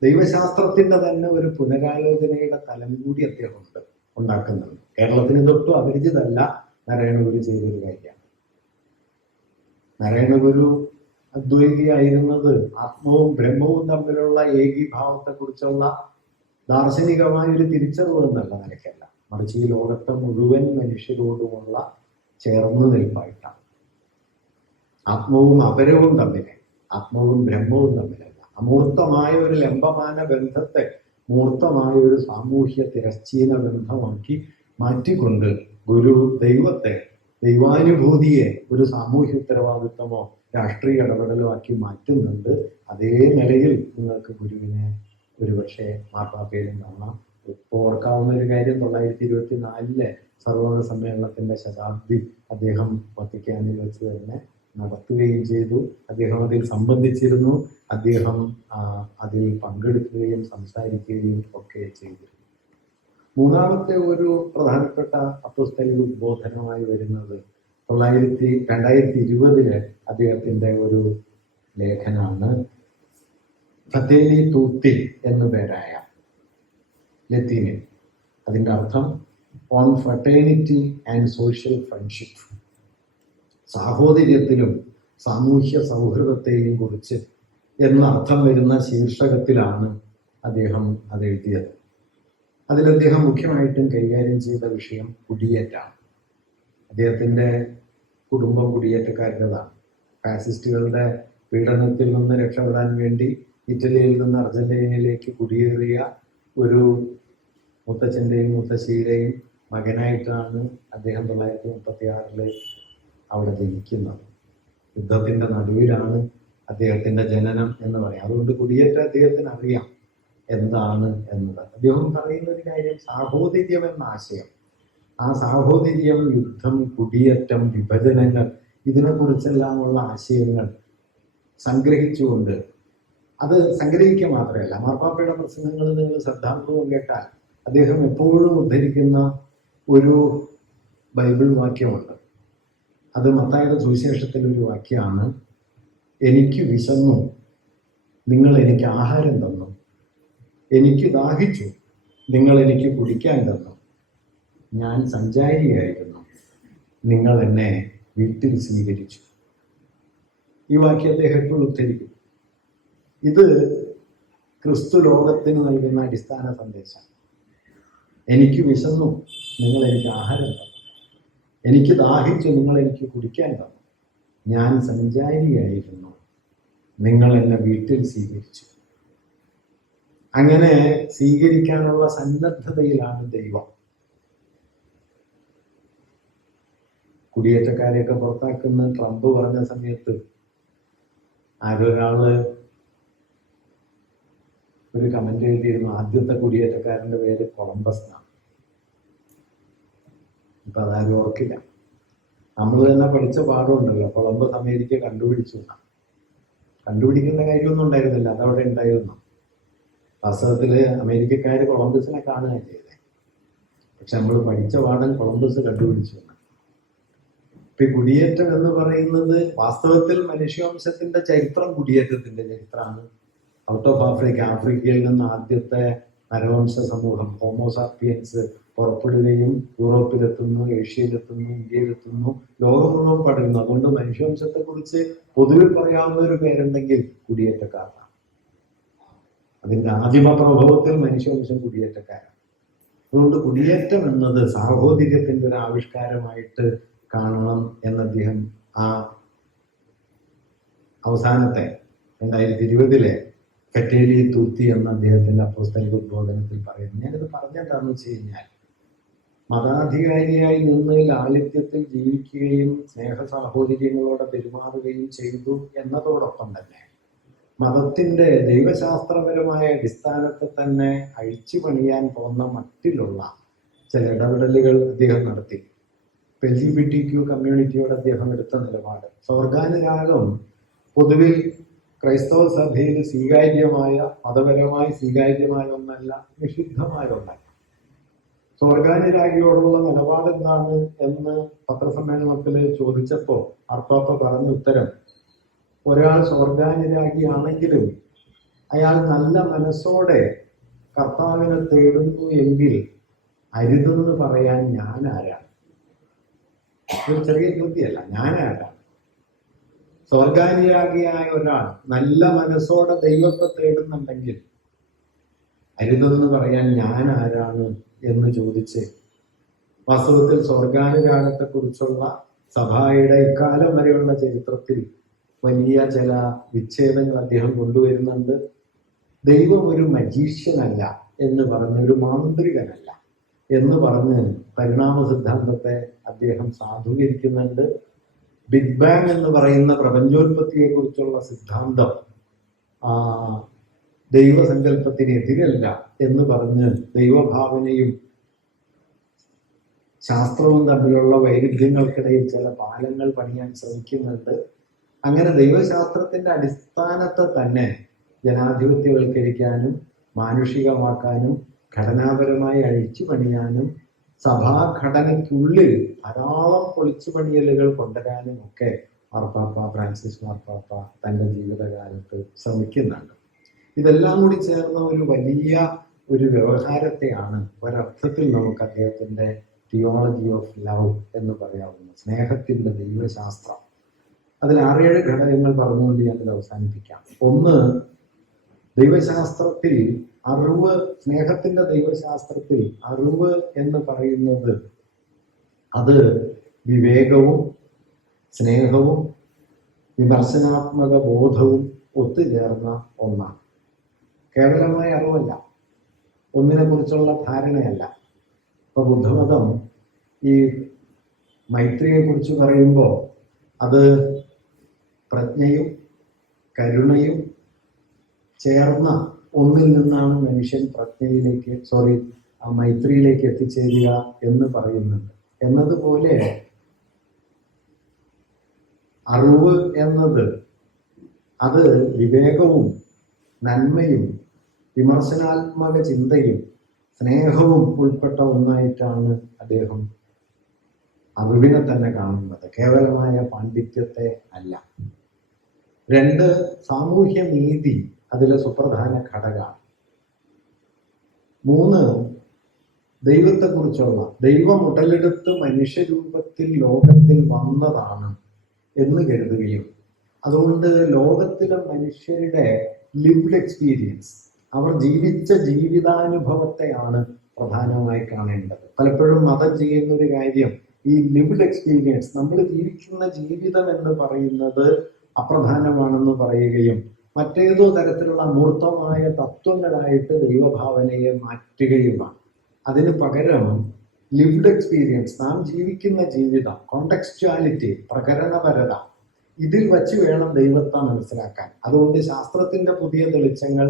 ദൈവശാസ്ത്രത്തിന്റെ തന്നെ ഒരു പുനരാലോചനയുടെ തലം കൂടി അദ്ദേഹം ഉണ്ടാക്കുന്നുണ്ട്. കേരളത്തിന് തൊട്ടും അപരിചിതല്ല നാരായണഗുരു ചെയ്തൊരു കാര്യമാണ്. നാരായണഗുരു അദ്വൈതിയായിരുന്നത് ആത്മവും ബ്രഹ്മവും തമ്മിലുള്ള ഏകീഭാവത്തെക്കുറിച്ചുള്ള ദാർശനികമായ ഒരു തിരിച്ചറിവ് എന്നല്ല നിലയ്ക്കല്ല, മറിച്ച് ഈ ലോകത്തെ മുഴുവൻ മനുഷ്യരോടുമുള്ള ചേർന്ന് നിൽപ്പായിട്ടാണ്. ആത്മവും അപരവും തമ്മിൽ, ആത്മവും ബ്രഹ്മവും തമ്മിലല്ല, അമൂർത്തമായ ഒരു ലംബമാന ബന്ധത്തെ മൂർത്തമായ ഒരു സാമൂഹ്യ തിരശ്ചീന ബന്ധമാക്കി മാറ്റിക്കൊണ്ട് ഗുരു ദൈവത്തെ, ദൈവാനുഭൂതിയെ ഒരു സാമൂഹ്യ ഉത്തരവാദിത്വമോ രാഷ്ട്രീയ ഇടപെടലോ ആക്കി മാറ്റുന്നുണ്ട്. അതേ നിലയിൽ നിങ്ങൾക്ക് ഗുരുവിനെ ഒരുപക്ഷെ മാർപ്പാപ്പയിലും കാണാം. ഇപ്പോൾ ഓർക്കാവുന്ന ഒരു കാര്യം, 924 സർവ്വമത സമ്മേളനത്തിന്റെ ശതാബ്ദി അദ്ദേഹം വത്തിക്കാനിൽ വെച്ച് തന്നെ നടത്തുകയും ചെയ്തു. അദ്ദേഹം അതിൽ സംബന്ധിച്ചിരുന്നു. അദ്ദേഹം അതിൽ പങ്കെടുക്കുകയും സംസാരിക്കുകയും ഒക്കെ ചെയ്തിരുന്നു. മൂന്നാമത്തെ ഒരു പ്രധാനപ്പെട്ട അപ്പോസ്തലിക ഉദ്ബോധനമായി വരുന്നത് 2020 അദ്ദേഹത്തിന്റെ ഒരു ലേഖനാണ്. ഫ്രatelli tutti എന്നു പേരായ ലത്തീനിൽ. അതിൻ്റെ അർത്ഥം on fraternity and social friendship, സാഹോദര്യത്തിലും സാമൂഹ്യ സൗഹൃദത്തെയും കുറിച്ച് എന്ന അർത്ഥം വരുന്ന ശീർഷകത്തിലാണ് അദ്ദേഹം അത് എഴുതിയത്. അതിൽ അദ്ദേഹം മുഖ്യമായിട്ടും കൈകാര്യം ചെയ്ത വിഷയം കുടിയേറ്റാണ്. അദ്ദേഹത്തിൻ്റെ കുടുംബം കുടിയേറ്റക്കാരുടേതാണ്. ഫാസിസ്റ്റുകളുടെ പീഡനത്തിൽ നിന്ന് രക്ഷപ്പെടാൻ വേണ്ടി ഇറ്റലിയിൽ നിന്ന് അർജന്റീനയിലേക്ക് കുടിയേറിയ ഒരു മുത്തച്ഛൻ്റെയും മുത്തശ്ശിയുടെയും മകനായിട്ടാണ് അദ്ദേഹം 1936 അവിടെ ജനിക്കുന്നത്. യുദ്ധത്തിൻ്റെ നടുവിലാണ് അദ്ദേഹത്തിൻ്റെ ജനനം എന്ന് പറയാം. അതുകൊണ്ട് കുടിയേറ്റ അദ്ദേഹത്തിന് അറിയാം എന്താണ് എന്നത്. അദ്ദേഹം പറയുന്ന ഒരു കാര്യം സാഹോദര്യം എന്ന ആശയം, ആ സാഹോദര്യം, യുദ്ധം, കുടിയേറ്റം, വിഭജനങ്ങൾ, ഇതിനെക്കുറിച്ചെല്ലാമുള്ള ആശയങ്ങൾ സംഗ്രഹിച്ചുകൊണ്ട്, അത് സംഗ്രഹിക്കുക മാത്രമല്ല, മാർപ്പാപ്പയുടെ പ്രസംഗങ്ങൾ നിങ്ങൾ ശ്രദ്ധാപൂർവം കേട്ടാൽ അദ്ദേഹം എപ്പോഴും ഉദ്ധരിക്കുന്ന ഒരു ബൈബിൾ വാക്യമുണ്ട്. അത് മത്തായിയുടെ സുവിശേഷത്തിലൊരു വാക്യമാണ്. എനിക്ക് വിശന്നു, നിങ്ങൾ എനിക്ക് ആഹാരം തന്നു. എനിക്ക് ദാഹിച്ചു, നിങ്ങൾ എനിക്ക് കുടിക്കാൻ തന്നു. ഞാൻ സഞ്ചാരിയായിരുന്നു, നിങ്ങൾ എന്നെ വീട്ടിൽ സ്വീകരിച്ചു. ഈ വാക്യം അദ്ദേഹം എപ്പോഴും ഉദ്ധരിക്കും. ഇത് ക്രിസ്തു ലോകത്തിന് നൽകുന്ന അടിസ്ഥാന സന്ദേശം. എനിക്ക് വിശന്നു, നിങ്ങൾ എനിക്ക് ആഹാരം തന്നു. എനിക്ക് ദാഹിച്ചു, നിങ്ങൾ എനിക്ക് കുടിക്കാൻ തന്നു. ഞാൻ സഞ്ചാരിയായിരുന്നു, നിങ്ങൾ എന്നെ വീട്ടിൽ സ്വീകരിച്ചു. അങ്ങനെ സ്വീകരിക്കാനുള്ള സന്നദ്ധതയിലാണ് ദൈവം. കുടിയേറ്റക്കാരെയൊക്കെ പുറത്താക്കുന്ന ട്രംപ് പറഞ്ഞ സമയത്ത് ആരൊരാള് ഒരു കമന്റ് എഴുതിയിരുന്നു, ആദ്യത്തെ കുടിയേറ്റക്കാരന്റെ പേര് കൊളംബസ് എന്നാണ്. ഇപ്പൊ അതാരും ഓർക്കില്ല. നമ്മൾ തന്നെ പഠിച്ച പാഠമുണ്ടല്ലോ, കൊളംബസ് അമേരിക്ക കണ്ടുപിടിച്ചു. കണ്ടുപിടിക്കേണ്ട കാര്യമൊന്നും ഉണ്ടായിരുന്നില്ല, അതവിടെ ഉണ്ടായിരുന്നു. വാസ്തവത്തില് അമേരിക്കക്കാര് കൊളംബസിനെ കാണുകയാണ് ചെയ്തത്. പക്ഷെ നമ്മൾ പഠിച്ച പാഠം കൊളംബസ് കണ്ടുപിടിച്ചു. ഇപ്പൊ കുടിയേറ്റം എന്ന് പറയുന്നത് വാസ്തവത്തിൽ മനുഷ്യവംശത്തിന്റെ ചരിത്രം കുടിയേറ്റത്തിന്റെ ചരിത്രമാണ്. ഔട്ട് ഓഫ് ആഫ്രിക്കയിൽ നിന്ന് ആദ്യത്തെ നരവംശ സമൂഹം ഹോമോസാപ്പിയൻസ് പുറപ്പെടുകയും യൂറോപ്പിലെത്തുന്നു, ഏഷ്യയിലെത്തുന്നു, ഇന്ത്യയിലെത്തുന്നു, ലോകം മുഴുവൻ പടരുന്നു. അതുകൊണ്ട് മനുഷ്യവംശത്തെ കുറിച്ച് പൊതുവിൽ പറയാവുന്ന ഒരു പേരുണ്ടെങ്കിൽ കുടിയേറ്റക്കാരാണ്. അതിന്റെ ആദിമ പ്രഭവത്തിൽ മനുഷ്യവംശം കുടിയേറ്റക്കാരാണ്. അതുകൊണ്ട് കുടിയേറ്റം എന്നത് സാഹോദര്യത്തിന്റെ ഒരു ആവിഷ്കാരമായിട്ട് കാണണം എന്ന് അദ്ദേഹം ആ അവസാനത്തെ 2020 ഫ്രatelli tutti എന്ന അദ്ദേഹത്തിന്റെ അപ്പോസ്തലിക ഉദ്ബോധനത്തിൽ പറയുന്നു. ഞാനിത് പറഞ്ഞെന്താണെന്ന് വെച്ച് കഴിഞ്ഞാൽ, മതാധികാരിയായി നിന്ന് ലാളിത്യത്തിൽ ജീവിക്കുകയും സ്നേഹ സാഹോദര്യങ്ങളോടെ പെരുമാറുകയും ചെയ്തു എന്നതോടൊപ്പം തന്നെ മതത്തിന്റെ ദൈവശാസ്ത്രപരമായ അടിസ്ഥാനത്തെ തന്നെ അഴിച്ചു പണിയാൻ പോകുന്ന മട്ടിലുള്ള ചില ഇടപെടലുകൾ അദ്ദേഹം നടത്തി. LGBTQ കമ്മ്യൂണിറ്റിയോട് അദ്ദേഹം എടുത്ത നിലപാട്, സ്വർഗാനുരാഗം പൊതുവിൽ ക്രൈസ്തവ സഭയിൽ സ്വീകാര്യമായ, മതപരമായി സ്വീകാര്യമായ ഒന്നല്ല, നിഷിദ്ധമായ ഒന്നല്ല. സ്വർഗാനുരാഗിയോടുള്ള നിലപാട് എന്താണ് എന്ന് പത്രസമ്മേളനത്തിൽ ചോദിച്ചപ്പോൾ മാർപ്പാപ്പ പറഞ്ഞ ഉത്തരം, ഒരാൾ സ്വർഗാനുരാഗിയാണെങ്കിലും അയാൾ നല്ല മനസ്സോടെ കർത്താവിനെ തേടുന്നു എങ്കിൽ അരുതെന്ന് പറയാൻ ഞാൻ ആരാണ്? ഒരു ചെറിയ ചോദ്യമല്ല, ഞാൻ ആരാണ്? സ്വർഗാനുരാഗിയായ ഒരാൾ നല്ല മനസ്സോടെ ദൈവത്തെ തേടുന്നുണ്ടെങ്കിൽ അരുതെന്ന് പറയാൻ ഞാൻ ആരാണ് എന്ന് ചോദിച്ച് വാസ്തവത്തിൽ സ്വർഗാനുരാഗത്തെക്കുറിച്ചുള്ള സഭയുടെ ഇക്കാലം വരെയുള്ള ചരിത്രത്തിൽ വലിയ ചില വിച്ഛേദങ്ങൾ അദ്ദേഹം കൊണ്ടുവരുന്നുണ്ട്. ദൈവം ഒരു മജീഷ്യനല്ല എന്ന് പറഞ്ഞ്, ഒരു മാന്ത്രികനല്ല എന്ന് പറഞ്ഞ് പരിണാമ സിദ്ധാന്തത്തെ അദ്ദേഹം സാധൂകരിക്കുന്നുണ്ട്. ബിഗ് ബാങ് എന്ന് പറയുന്ന പ്രപഞ്ചോൽപത്തിയെ കുറിച്ചുള്ള സിദ്ധാന്തം ദൈവസങ്കല്പത്തിന് എതിരല്ല എന്ന് പറഞ്ഞ് ദൈവഭാവനയും ശാസ്ത്രവും തമ്മിലുള്ള വൈരുദ്ധ്യങ്ങൾക്കിടയിൽ ചില പാലങ്ങൾ പണിയാൻ ശ്രമിക്കുന്നുണ്ട്. അങ്ങനെ ദൈവശാസ്ത്രത്തിന്റെ അടിസ്ഥാനത്തെ തന്നെ ജനാധിപത്യവൽക്കരിക്കാനും മാനുഷികമാക്കാനും ഘടനാപരമായി അഴിച്ചു പണിയാനും സഭാഘടനയ്ക്കുള്ളിൽ ധാരാളം പൊളിച്ചു പണിയലുകൾ കൊണ്ടുവരാനും ഒക്കെ മാർപ്പാപ്പ ഫ്രാൻസിസ് മാർപ്പാപ്പ തൻ്റെ ജീവിതകാലത്ത് ശ്രമിക്കുന്നുണ്ട്. ഇതെല്ലാം കൂടി ചേർന്ന ഒരു വലിയ ഒരു വ്യവഹാരത്തെയാണ് ഒരർത്ഥത്തിൽ നമുക്ക് അദ്ദേഹത്തിൻ്റെ തിയോളജി ഓഫ് ലവ് എന്ന് പറയാവുന്ന സ്നേഹത്തിൻ്റെ ദൈവശാസ്ത്രം. അതിൽ 6-7 ഘടകങ്ങൾ പറഞ്ഞുകൊണ്ട് ഞാനിത് അവസാനിപ്പിക്കാം. ഒന്ന്, ദൈവശാസ്ത്രത്തിൽ അറിവ്, സ്നേഹത്തിന്റെ ദൈവശാസ്ത്രത്തിൽ അറിവ് എന്ന് പറയുന്നത് അത് വിവേകവും സ്നേഹവും വിമർശനാത്മക ബോധവും ഒത്തുചേർന്ന ഒന്നാണ്. കേവലമായ അറിവല്ല, ഒന്നിനെ കുറിച്ചുള്ള ധാരണയല്ല. ഇപ്പൊ ബുദ്ധമതം ഈ മൈത്രിയെ കുറിച്ച് പറയുമ്പോൾ അത് പ്രജ്ഞയും കരുണയും ചേർന്ന ഒന്നിൽ നിന്നാണ് മനുഷ്യൻ മൈത്രിയിലേക്ക് എത്തിച്ചേരുക എന്ന് പറയുന്നുണ്ട്. എന്നതുപോലെ അറിവ് എന്നത് അത് വിവേകവും നന്മയും വിമർശനാത്മക ചിന്തയും സ്നേഹവും ഉൾപ്പെട്ട ഒന്നായിട്ടാണ് അദ്ദേഹം അറിവിനെ തന്നെ കാണുന്നത്, കേവലമായ പാണ്ഡിത്യത്തെ അല്ല. 2, സാമൂഹ്യ നീതി അതിലെ സുപ്രധാന ഘടകമാണ്. 3, ദൈവത്തെക്കുറിച്ചുള്ള, ദൈവം ഉടലെടുത്ത് മനുഷ്യരൂപത്തിൽ ലോകത്തിൽ വന്നതാണ് എന്ന് കരുതുകയും അതുകൊണ്ട് ലോകത്തിലെ മനുഷ്യരുടെ ലിവ്ഡ് എക്സ്പീരിയൻസ്, അവർ ജീവിച്ച ജീവിതാനുഭവത്തെയാണ് പ്രധാനമായി കാണേണ്ടത്. പലപ്പോഴും മതം ചെയ്യുന്ന ഒരു കാര്യം ഈ ലിവ്ഡ് എക്സ്പീരിയൻസ്, നമ്മൾ ജീവിക്കുന്ന ജീവിതം എന്ന് പറയുന്നത് അപ്രധാനമാണെന്ന് പറയുകയും മറ്റേതോ തരത്തിലുള്ള അമൂർത്തമായ തത്വങ്ങളായിട്ട് ദൈവഭാവനയെ മാറ്റുകയുമാണ്. അതിന് പകരം ലിവ്ഡ് എക്സ്പീരിയൻസ്, നാം ജീവിക്കുന്ന ജീവിതം, കോണ്ടെക്സ്റ്റുവാലിറ്റി, പ്രകരണപരത, ഇതിൽ വച്ച് വേണം ദൈവത്തെ മനസ്സിലാക്കാൻ. അതുകൊണ്ട് ശാസ്ത്രത്തിന്റെ പുതിയ തെളിച്ചങ്ങൾ,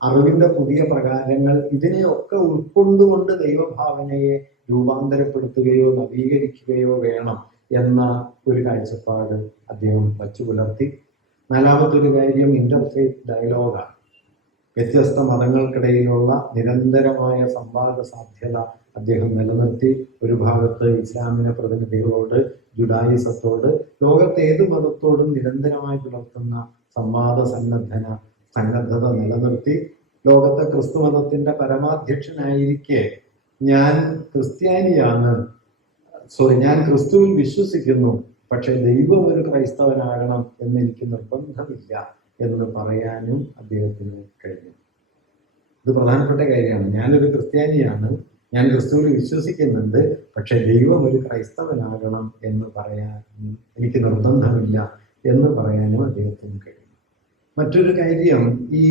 അറിവിന്റെ പുതിയ പ്രകാരങ്ങൾ, ഇതിനെയൊക്കെ ഉൾക്കൊണ്ടുകൊണ്ട് ദൈവഭാവനയെ രൂപാന്തരപ്പെടുത്തുകയോ നവീകരിക്കുകയോ വേണം എന്ന ഒരു കാഴ്ചപ്പാട് അദ്ദേഹം വച്ചു പുലർത്തി. 4-മത്തൊരു കാര്യം ഇന്റർഫെയ്ത്ത് ഡയലോഗാണ്. വ്യത്യസ്ത മതങ്ങൾക്കിടയിലുള്ള നിരന്തരമായ സംവാദ സാധ്യത അദ്ദേഹം നിലനിർത്തി. ഒരു ഭാഗത്ത് ഇസ്ലാമിനെ പ്രതിനിധികളോട്, ജുഡായിസത്തോട്, ലോകത്തെ ഏത് മതത്തോടും നിരന്തരമായി പുലർത്തുന്ന സംവാദ സന്നദ്ധത നിലനിർത്തി. ലോകത്തെ ക്രിസ്തു മതത്തിന്റെ പരമാധ്യക്ഷനായിരിക്കെ ഞാൻ ക്രിസ്തുവിൽ വിശ്വസിക്കുന്നു, പക്ഷെ ദൈവം ഒരു ക്രൈസ്തവനാകണം എന്നെനിക്ക് നിർബന്ധമില്ല എന്ന് പറയാനും അദ്ദേഹത്തിന് കഴിഞ്ഞു. ഇത് പ്രധാനപ്പെട്ട കാര്യമാണ്. ഞാനൊരു ക്രിസ്ത്യാനിയാണ്, ഞാൻ ക്രിസ്തുവിൽ വിശ്വസിക്കുന്നുണ്ട്, പക്ഷെ ദൈവം ഒരു ക്രൈസ്തവനാകണം എന്ന് പറയാൻ എനിക്ക് നിർബന്ധമില്ല എന്ന് പറയാനും അദ്ദേഹത്തിന് കഴിയും. മറ്റൊരു കാര്യം, ഈ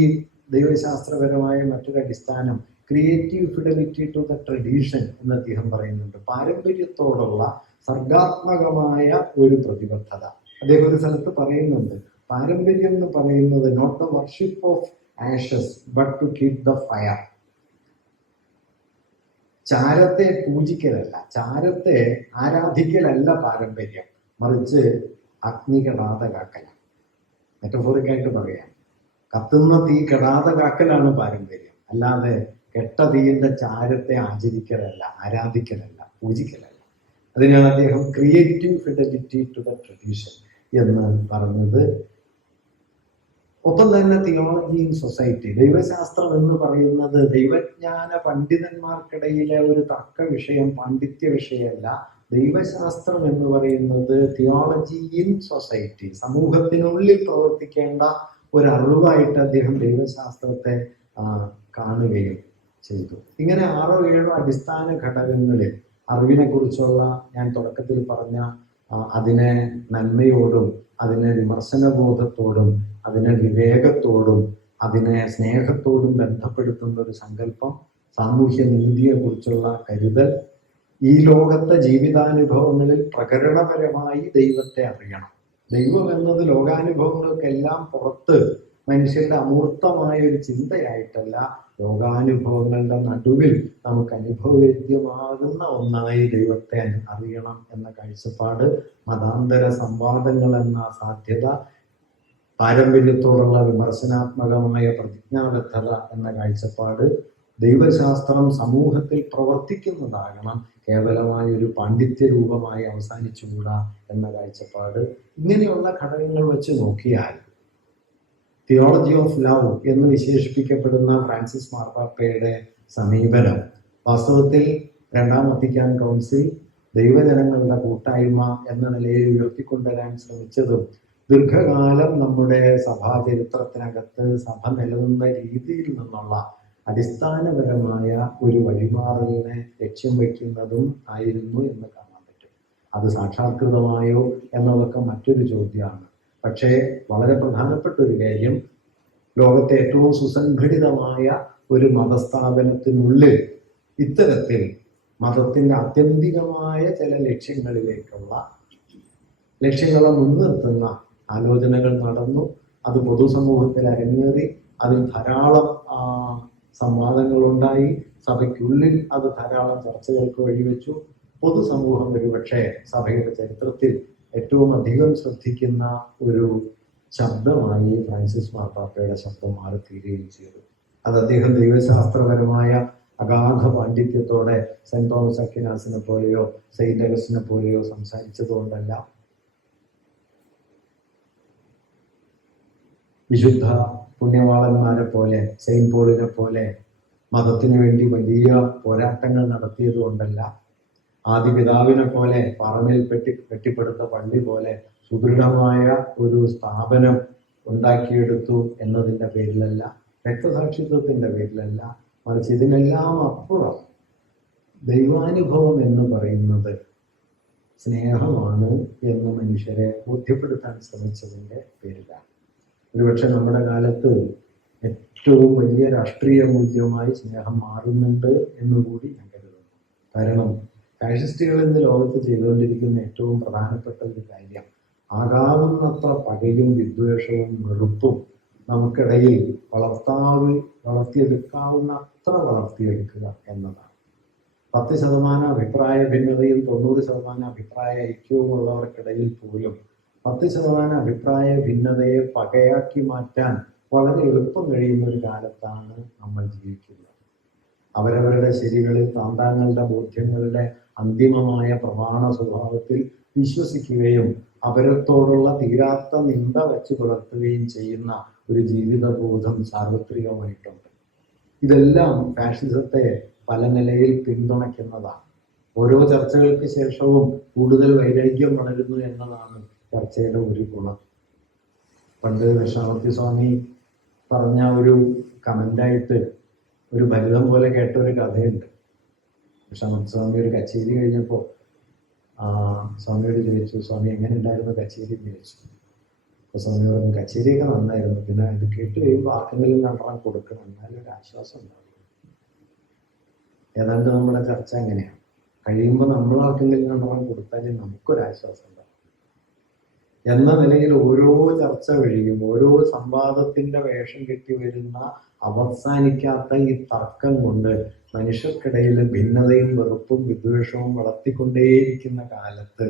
ദൈവശാസ്ത്രപരമായ മറ്റൊരു അടിസ്ഥാനം creative fidelity to the tradition എന്ന് അദ്ദേഹം പറയുന്നുണ്ട്. പാരമ്പര്യത്തോടുള്ള സർഗാത്മകമായ ഒരു പ്രതിബദ്ധത. അദ്ദേഹം ഒരു സ്ഥലത്ത് പറയുന്നുണ്ട്, പാരമ്പര്യം എന്ന് പറയുന്നത് not the worship of ashes but to keep the fire. ചാരത്തെ പൂജിക്കലല്ല, ചാരത്തെ ആരാധിക്കലല്ല പാരമ്പര്യം, മറിച്ച് അഗ്നി കെടാതെ കാക്കലാണ്. മെറ്റഫോറിക്കായിട്ട് പറയാം, കത്തുന്ന തീ കെടാതെ കാക്കലാണ് പാരമ്പര്യം, അല്ലാതെ കെട്ട തീയിന്റെ ചാരത്തെ ആചരിക്കലല്ല, ആരാധിക്കലല്ല, പൂജിക്കലല്ല. അതിനാണ് അദ്ദേഹം creative fidelity to the tradition എന്ന് പറഞ്ഞത്. ഒപ്പം തന്നെ തിയോളജി ഇൻ സൊസൈറ്റി, ദൈവശാസ്ത്രം എന്ന് പറയുന്നത് ദൈവജ്ഞാന പണ്ഡിതന്മാർക്കിടയിലെ ഒരു തർക്ക വിഷയം, പാണ്ഡിത്യ വിഷയമല്ല. ദൈവശാസ്ത്രം എന്ന് പറയുന്നത് തിയോളജി ഇൻ സൊസൈറ്റി, സമൂഹത്തിനുള്ളിൽ പ്രവർത്തിക്കേണ്ട ഒരു അറിവായിട്ട് അദ്ദേഹം ദൈവശാസ്ത്രത്തെ കാണുകയും ചെയ്തു. ഇങ്ങനെ 6-7 അടിസ്ഥാന ഘടകങ്ങളിൽ അറിവിനെ കുറിച്ചുള്ള ഞാൻ തുടക്കത്തിൽ പറഞ്ഞ അതിനെ നന്മയോടും അതിനെ വിമർശനബോധത്തോടും അതിനെ വിവേകത്തോടും അതിനെ സ്നേഹത്തോടും ബന്ധപ്പെടുത്തുന്ന ഒരു സങ്കല്പം, സാമൂഹ്യ നീതിയെ കുറിച്ചുള്ള കരുതൽ, ഈ ലോകത്തെ ജീവിതാനുഭവങ്ങളിൽ പ്രകരണപരമായി ദൈവത്തെ അറിയണം. ദൈവം എന്നത് ലോകാനുഭവങ്ങൾക്കെല്ലാം പുറത്ത് മനുഷ്യരുടെ അമൂർത്തമായ ഒരു ചിന്തയായിട്ടല്ല, ലോകാനുഭവങ്ങളുടെ നടുവിൽ നമുക്ക് അനുഭവവേദ്യമാകുന്ന ഒന്നായി ദൈവത്തെ അറിയണം എന്ന കാഴ്ചപ്പാട്, മതാന്തര സംവാദങ്ങൾ എന്ന സാധ്യത, പാരമ്പര്യത്തോടുള്ള വിമർശനാത്മകമായ പ്രതിജ്ഞാബദ്ധത എന്ന കാഴ്ചപ്പാട് ദൈവശാസ്ത്രം സമൂഹത്തിൽ പ്രവർത്തിക്കുന്നതാകണം, കേവലമായ ഒരു പാണ്ഡിത്യ രൂപമായി അവസാനിച്ചുകൂടാ എന്ന കാഴ്ചപ്പാട്. ഇങ്ങനെയുള്ള ഘടകങ്ങൾ വെച്ച് നോക്കിയാൽ തിയോളജി ഓഫ് ലവ് എന്ന് വിശേഷിപ്പിക്കപ്പെടുന്ന ഫ്രാൻസിസ് മാർപ്പാപ്പയുടെ സമീപനം വാസ്തവത്തിൽ രണ്ടാം വത്തിക്കാൻ കൗൺസിൽ ദൈവജനങ്ങളുടെ കൂട്ടായ്മ എന്ന നിലയിൽ ഉയർത്തിക്കൊണ്ടുവരാൻ ശ്രമിച്ചതും ദീർഘകാലം നമ്മുടെ സഭാചരിത്രത്തിനകത്ത് സഭ നിലനിന്ന രീതിയിൽ നിന്നുള്ള അടിസ്ഥാനപരമായ ഒരു വഴിമാറലിനെ ലക്ഷ്യം വയ്ക്കുന്നതും ആയിരുന്നു എന്ന് കാണാൻ പറ്റും. അത് സാക്ഷാത്കൃതമായോ എന്നതൊക്കെ മറ്റൊരു ചോദ്യമാണ്. പക്ഷേ വളരെ പ്രധാനപ്പെട്ട ഒരു കാര്യം, ലോകത്തെ ഏറ്റവും സുസംഘടിതമായ ഒരു മതസ്ഥാപനത്തിനുള്ളിൽ ഇത്തരത്തിൽ മതത്തിൻ്റെ ആത്യന്തികമായ ചില ലക്ഷ്യങ്ങളെ മുൻനിർത്തുന്ന ആലോചനകൾ നടന്നു. അത് പൊതുസമൂഹത്തിൽ അരങ്ങേറി. അതിൽ ധാരാളം സംവാദങ്ങളുണ്ടായി. സഭയ്ക്കുള്ളിൽ അത് ധാരാളം ചർച്ചകൾക്ക് വഴിവെച്ചു. പൊതുസമൂഹം ഒരുപക്ഷെ സഭയുടെ ചരിത്രത്തിൽ ഏറ്റവും അധികം ശ്രദ്ധിക്കുന്ന ഒരു ശബ്ദമായി ഫ്രാൻസിസ് മാർപ്പാപ്പയുടെ ശബ്ദം മാറിത്തീരുകയും ചെയ്തു. അത് അദ്ദേഹം ദൈവശാസ്ത്രപരമായ അഗാധ പാണ്ഡിത്യത്തോടെ സെന്റ് തോമസ് അക്വിനാസിനെ പോലെയോ സെയിന്റ് അഗസ്റ്റിനെ പോലെയോ സംസാരിച്ചതുകൊണ്ടല്ല, വിശുദ്ധ പുണ്യവാളന്മാരെ പോലെ സെയിന്റ് പോളിനെ പോലെ മതത്തിനു വേണ്ടി വലിയ പോരാട്ടങ്ങൾ നടത്തിയത് കൊണ്ടല്ല, ആദ്യ പിതാവിനെ പോലെ പറമ്പിൽ കെട്ടിപ്പടുത്ത പള്ളി പോലെ സുദൃഢമായ ഒരു സ്ഥാപനം ഉണ്ടാക്കിയെടുത്തു എന്നതിൻ്റെ പേരിലല്ല, രക്തസാക്ഷിത്വത്തിൻ്റെ പേരിലല്ല, മറിച്ച് ഇതിനെല്ലാം അപ്പുറം ദൈവാനുഭവം എന്ന് പറയുന്നത് സ്നേഹമാണ് എന്ന് മനുഷ്യരെ ബോധ്യപ്പെടുത്താൻ ശ്രമിച്ചതിൻ്റെ പേരിലാണ്. ഒരുപക്ഷെ നമ്മുടെ കാലത്ത് ഏറ്റവും വലിയ രാഷ്ട്രീയ മൂല്യമായി സ്നേഹം മാറുന്നുണ്ട് എന്നുകൂടി ഞാൻ കരുതുന്നു. കാരണം ഫാഷിസ്റ്റുകൾ ഇന്ന് ലോകത്ത് ചെയ്തുകൊണ്ടിരിക്കുന്ന ഏറ്റവും പ്രധാനപ്പെട്ട ഒരു കാര്യം ആകാവുന്നത്ര പകയും വിദ്വേഷവും വെറുപ്പും നമുക്കിടയിൽ വളർത്തിയെടുക്കാവുന്ന അത്ര വളർത്തിയെടുക്കുക എന്നതാണ്. 10% അഭിപ്രായ ഭിന്നതയും 90% അഭിപ്രായ ഐക്യവും ഉള്ളവർക്കിടയിൽ പോലും 10% അഭിപ്രായ ഭിന്നതയെ പകയാക്കി മാറ്റാൻ വളരെ എളുപ്പം കഴിയുന്ന ഒരു കാലത്താണ് നമ്മൾ ജീവിക്കുന്നത്. അവരവരുടെ ശരികളിൽ താന്താങ്ങളുടെ ബോധ്യങ്ങളുടെ അന്തിമമായ പ്രമാണ സ്വഭാവത്തിൽ വിശ്വസിക്കുകയും അവരത്തോടുള്ള തീരാത്ത നിന്ദ വെച്ച് പുലർത്തുകയും ചെയ്യുന്ന ഒരു ജീവിതബോധം സാർവത്രികമായിട്ടുണ്ട്. ഇതെല്ലാം ഫാഷിസത്തെ പല നിലയിൽ പിന്തുണയ്ക്കുന്നതാണ്. ഓരോ ചർച്ചകൾക്ക് ശേഷവും കൂടുതൽ വൈരാഗ്യം വളരുന്നു എന്നതാണ് ചർച്ചയുടെ ഒരു ഗുണം. പണ്ട് ദക്ഷിണാമൂർത്തി സ്വാമി പറഞ്ഞ ഒരു കമൻ്റായിട്ട് ഒരു ഭരിതം പോലെ കേട്ട ഒരു കഥയുണ്ട്. ദക്ഷിണാമൂർത്തി സ്വാമി ഒരു കച്ചേരി കഴിഞ്ഞപ്പോൾ സ്വാമിയോട് ചോദിച്ചു, സ്വാമി എങ്ങനെ ഉണ്ടായിരുന്നു കച്ചേരി എന്ന് ചോദിച്ചു. അപ്പോൾ സ്വാമി പറഞ്ഞു, കച്ചേരിയൊക്കെ നന്നായിരുന്നു, പിന്നെ ഇത് കേട്ട് കഴിയുമ്പോൾ ആർക്കെങ്കിലും കണ്ടാൽ കൊടുക്കണം, എന്നാലും ഒരു ആശ്വാസം ഉണ്ടാവും. ഏതാണ്ട് നമ്മുടെ ചർച്ച എങ്ങനെയാണ്, കഴിയുമ്പോൾ നമ്മൾ ആർക്കെങ്കിലും കണ്ടാൽ കൊടുത്താലേ നമുക്കൊരാശ്വാസം ഉണ്ടാവും എന്ന നിലയിൽ ഓരോ ചർച്ച വഴിയും ഓരോ സംവാദത്തിന്റെ വേഷം കെട്ടി വരുന്ന അവസാനിക്കാത്ത ഈ തർക്കം കൊണ്ട് മനുഷ്യർക്കിടയിൽ ഭിന്നതയും വെറുപ്പും വിദ്വേഷവും വളർത്തിക്കൊണ്ടേയിരിക്കുന്ന കാലത്ത്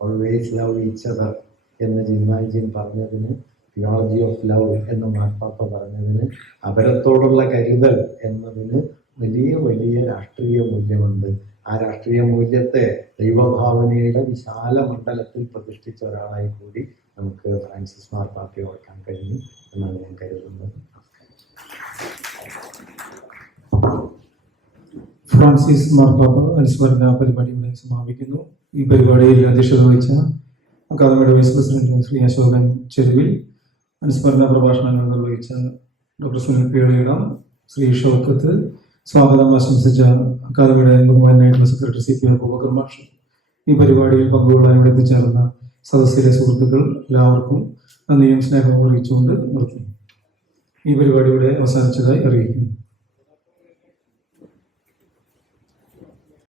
ഓൾവേസ് ലവ് ഈച്ച് അതർ എന്ന് ജിൻമാൻജിൻ പറഞ്ഞതിന്, തിയോളജി ഓഫ് ലവ് എന്ന് മാർപ്പാപ്പ പറഞ്ഞതിന്, അപരത്തോടുള്ള കരുതൽ എന്നതിന് വലിയ വലിയ രാഷ്ട്രീയ മൂല്യമുണ്ട്. ആ രാഷ്ട്രീയ മൂല്യത്തെ ദൈവഭാവനയുടെ വിശാല മണ്ഡലത്തിൽ പ്രതിഷ്ഠിച്ച ഒരാളായി കൂടി നമുക്ക് ഫ്രാൻസിസ് മാർപ്പാപ്പയെ ഓർക്കാൻ കഴിഞ്ഞു എന്നാണ് ഞാൻ കരുതുന്നത്. ഫ്രാൻസിസ് മാർപ്പാപ്പ അനുസ്മരണ പരിപാടി ഇവിടെ സമാപിക്കുന്നു. ഈ പരിപാടിയിൽ അധ്യക്ഷത വഹിച്ച അക്കാദമിയുടെ വൈസ് പ്രസിഡന്റ് ശ്രീ അശോകൻ ചെരുവിൽ, അനുസ്മരണ പ്രഭാഷണങ്ങൾ നിർവഹിച്ച ഡോക്ടർ സുനിൽ പീളയിടം, ശ്രീ ഷൗക്കത്ത്, സ്വാഗതം ആശംസിച്ച അക്കാദമിയുടെ ബഹുമാനായിട്ടുള്ള സെക്രട്ടറി CP അബൂബക്കർ മാഷ്, ഈ പരിപാടിയിൽ പങ്കുകൊള്ളാൻ ഇവിടെ എത്തിച്ചേർന്ന സദസ്സിലെ സുഹൃത്തുക്കൾ എല്ലാവർക്കും നന്ദിയും സ്നേഹവും അറിയിച്ചുകൊണ്ട് നിർത്തുന്നു. ഈ പരിപാടി ഇവിടെ അവസാനിച്ചതായി അറിയിക്കുന്നു.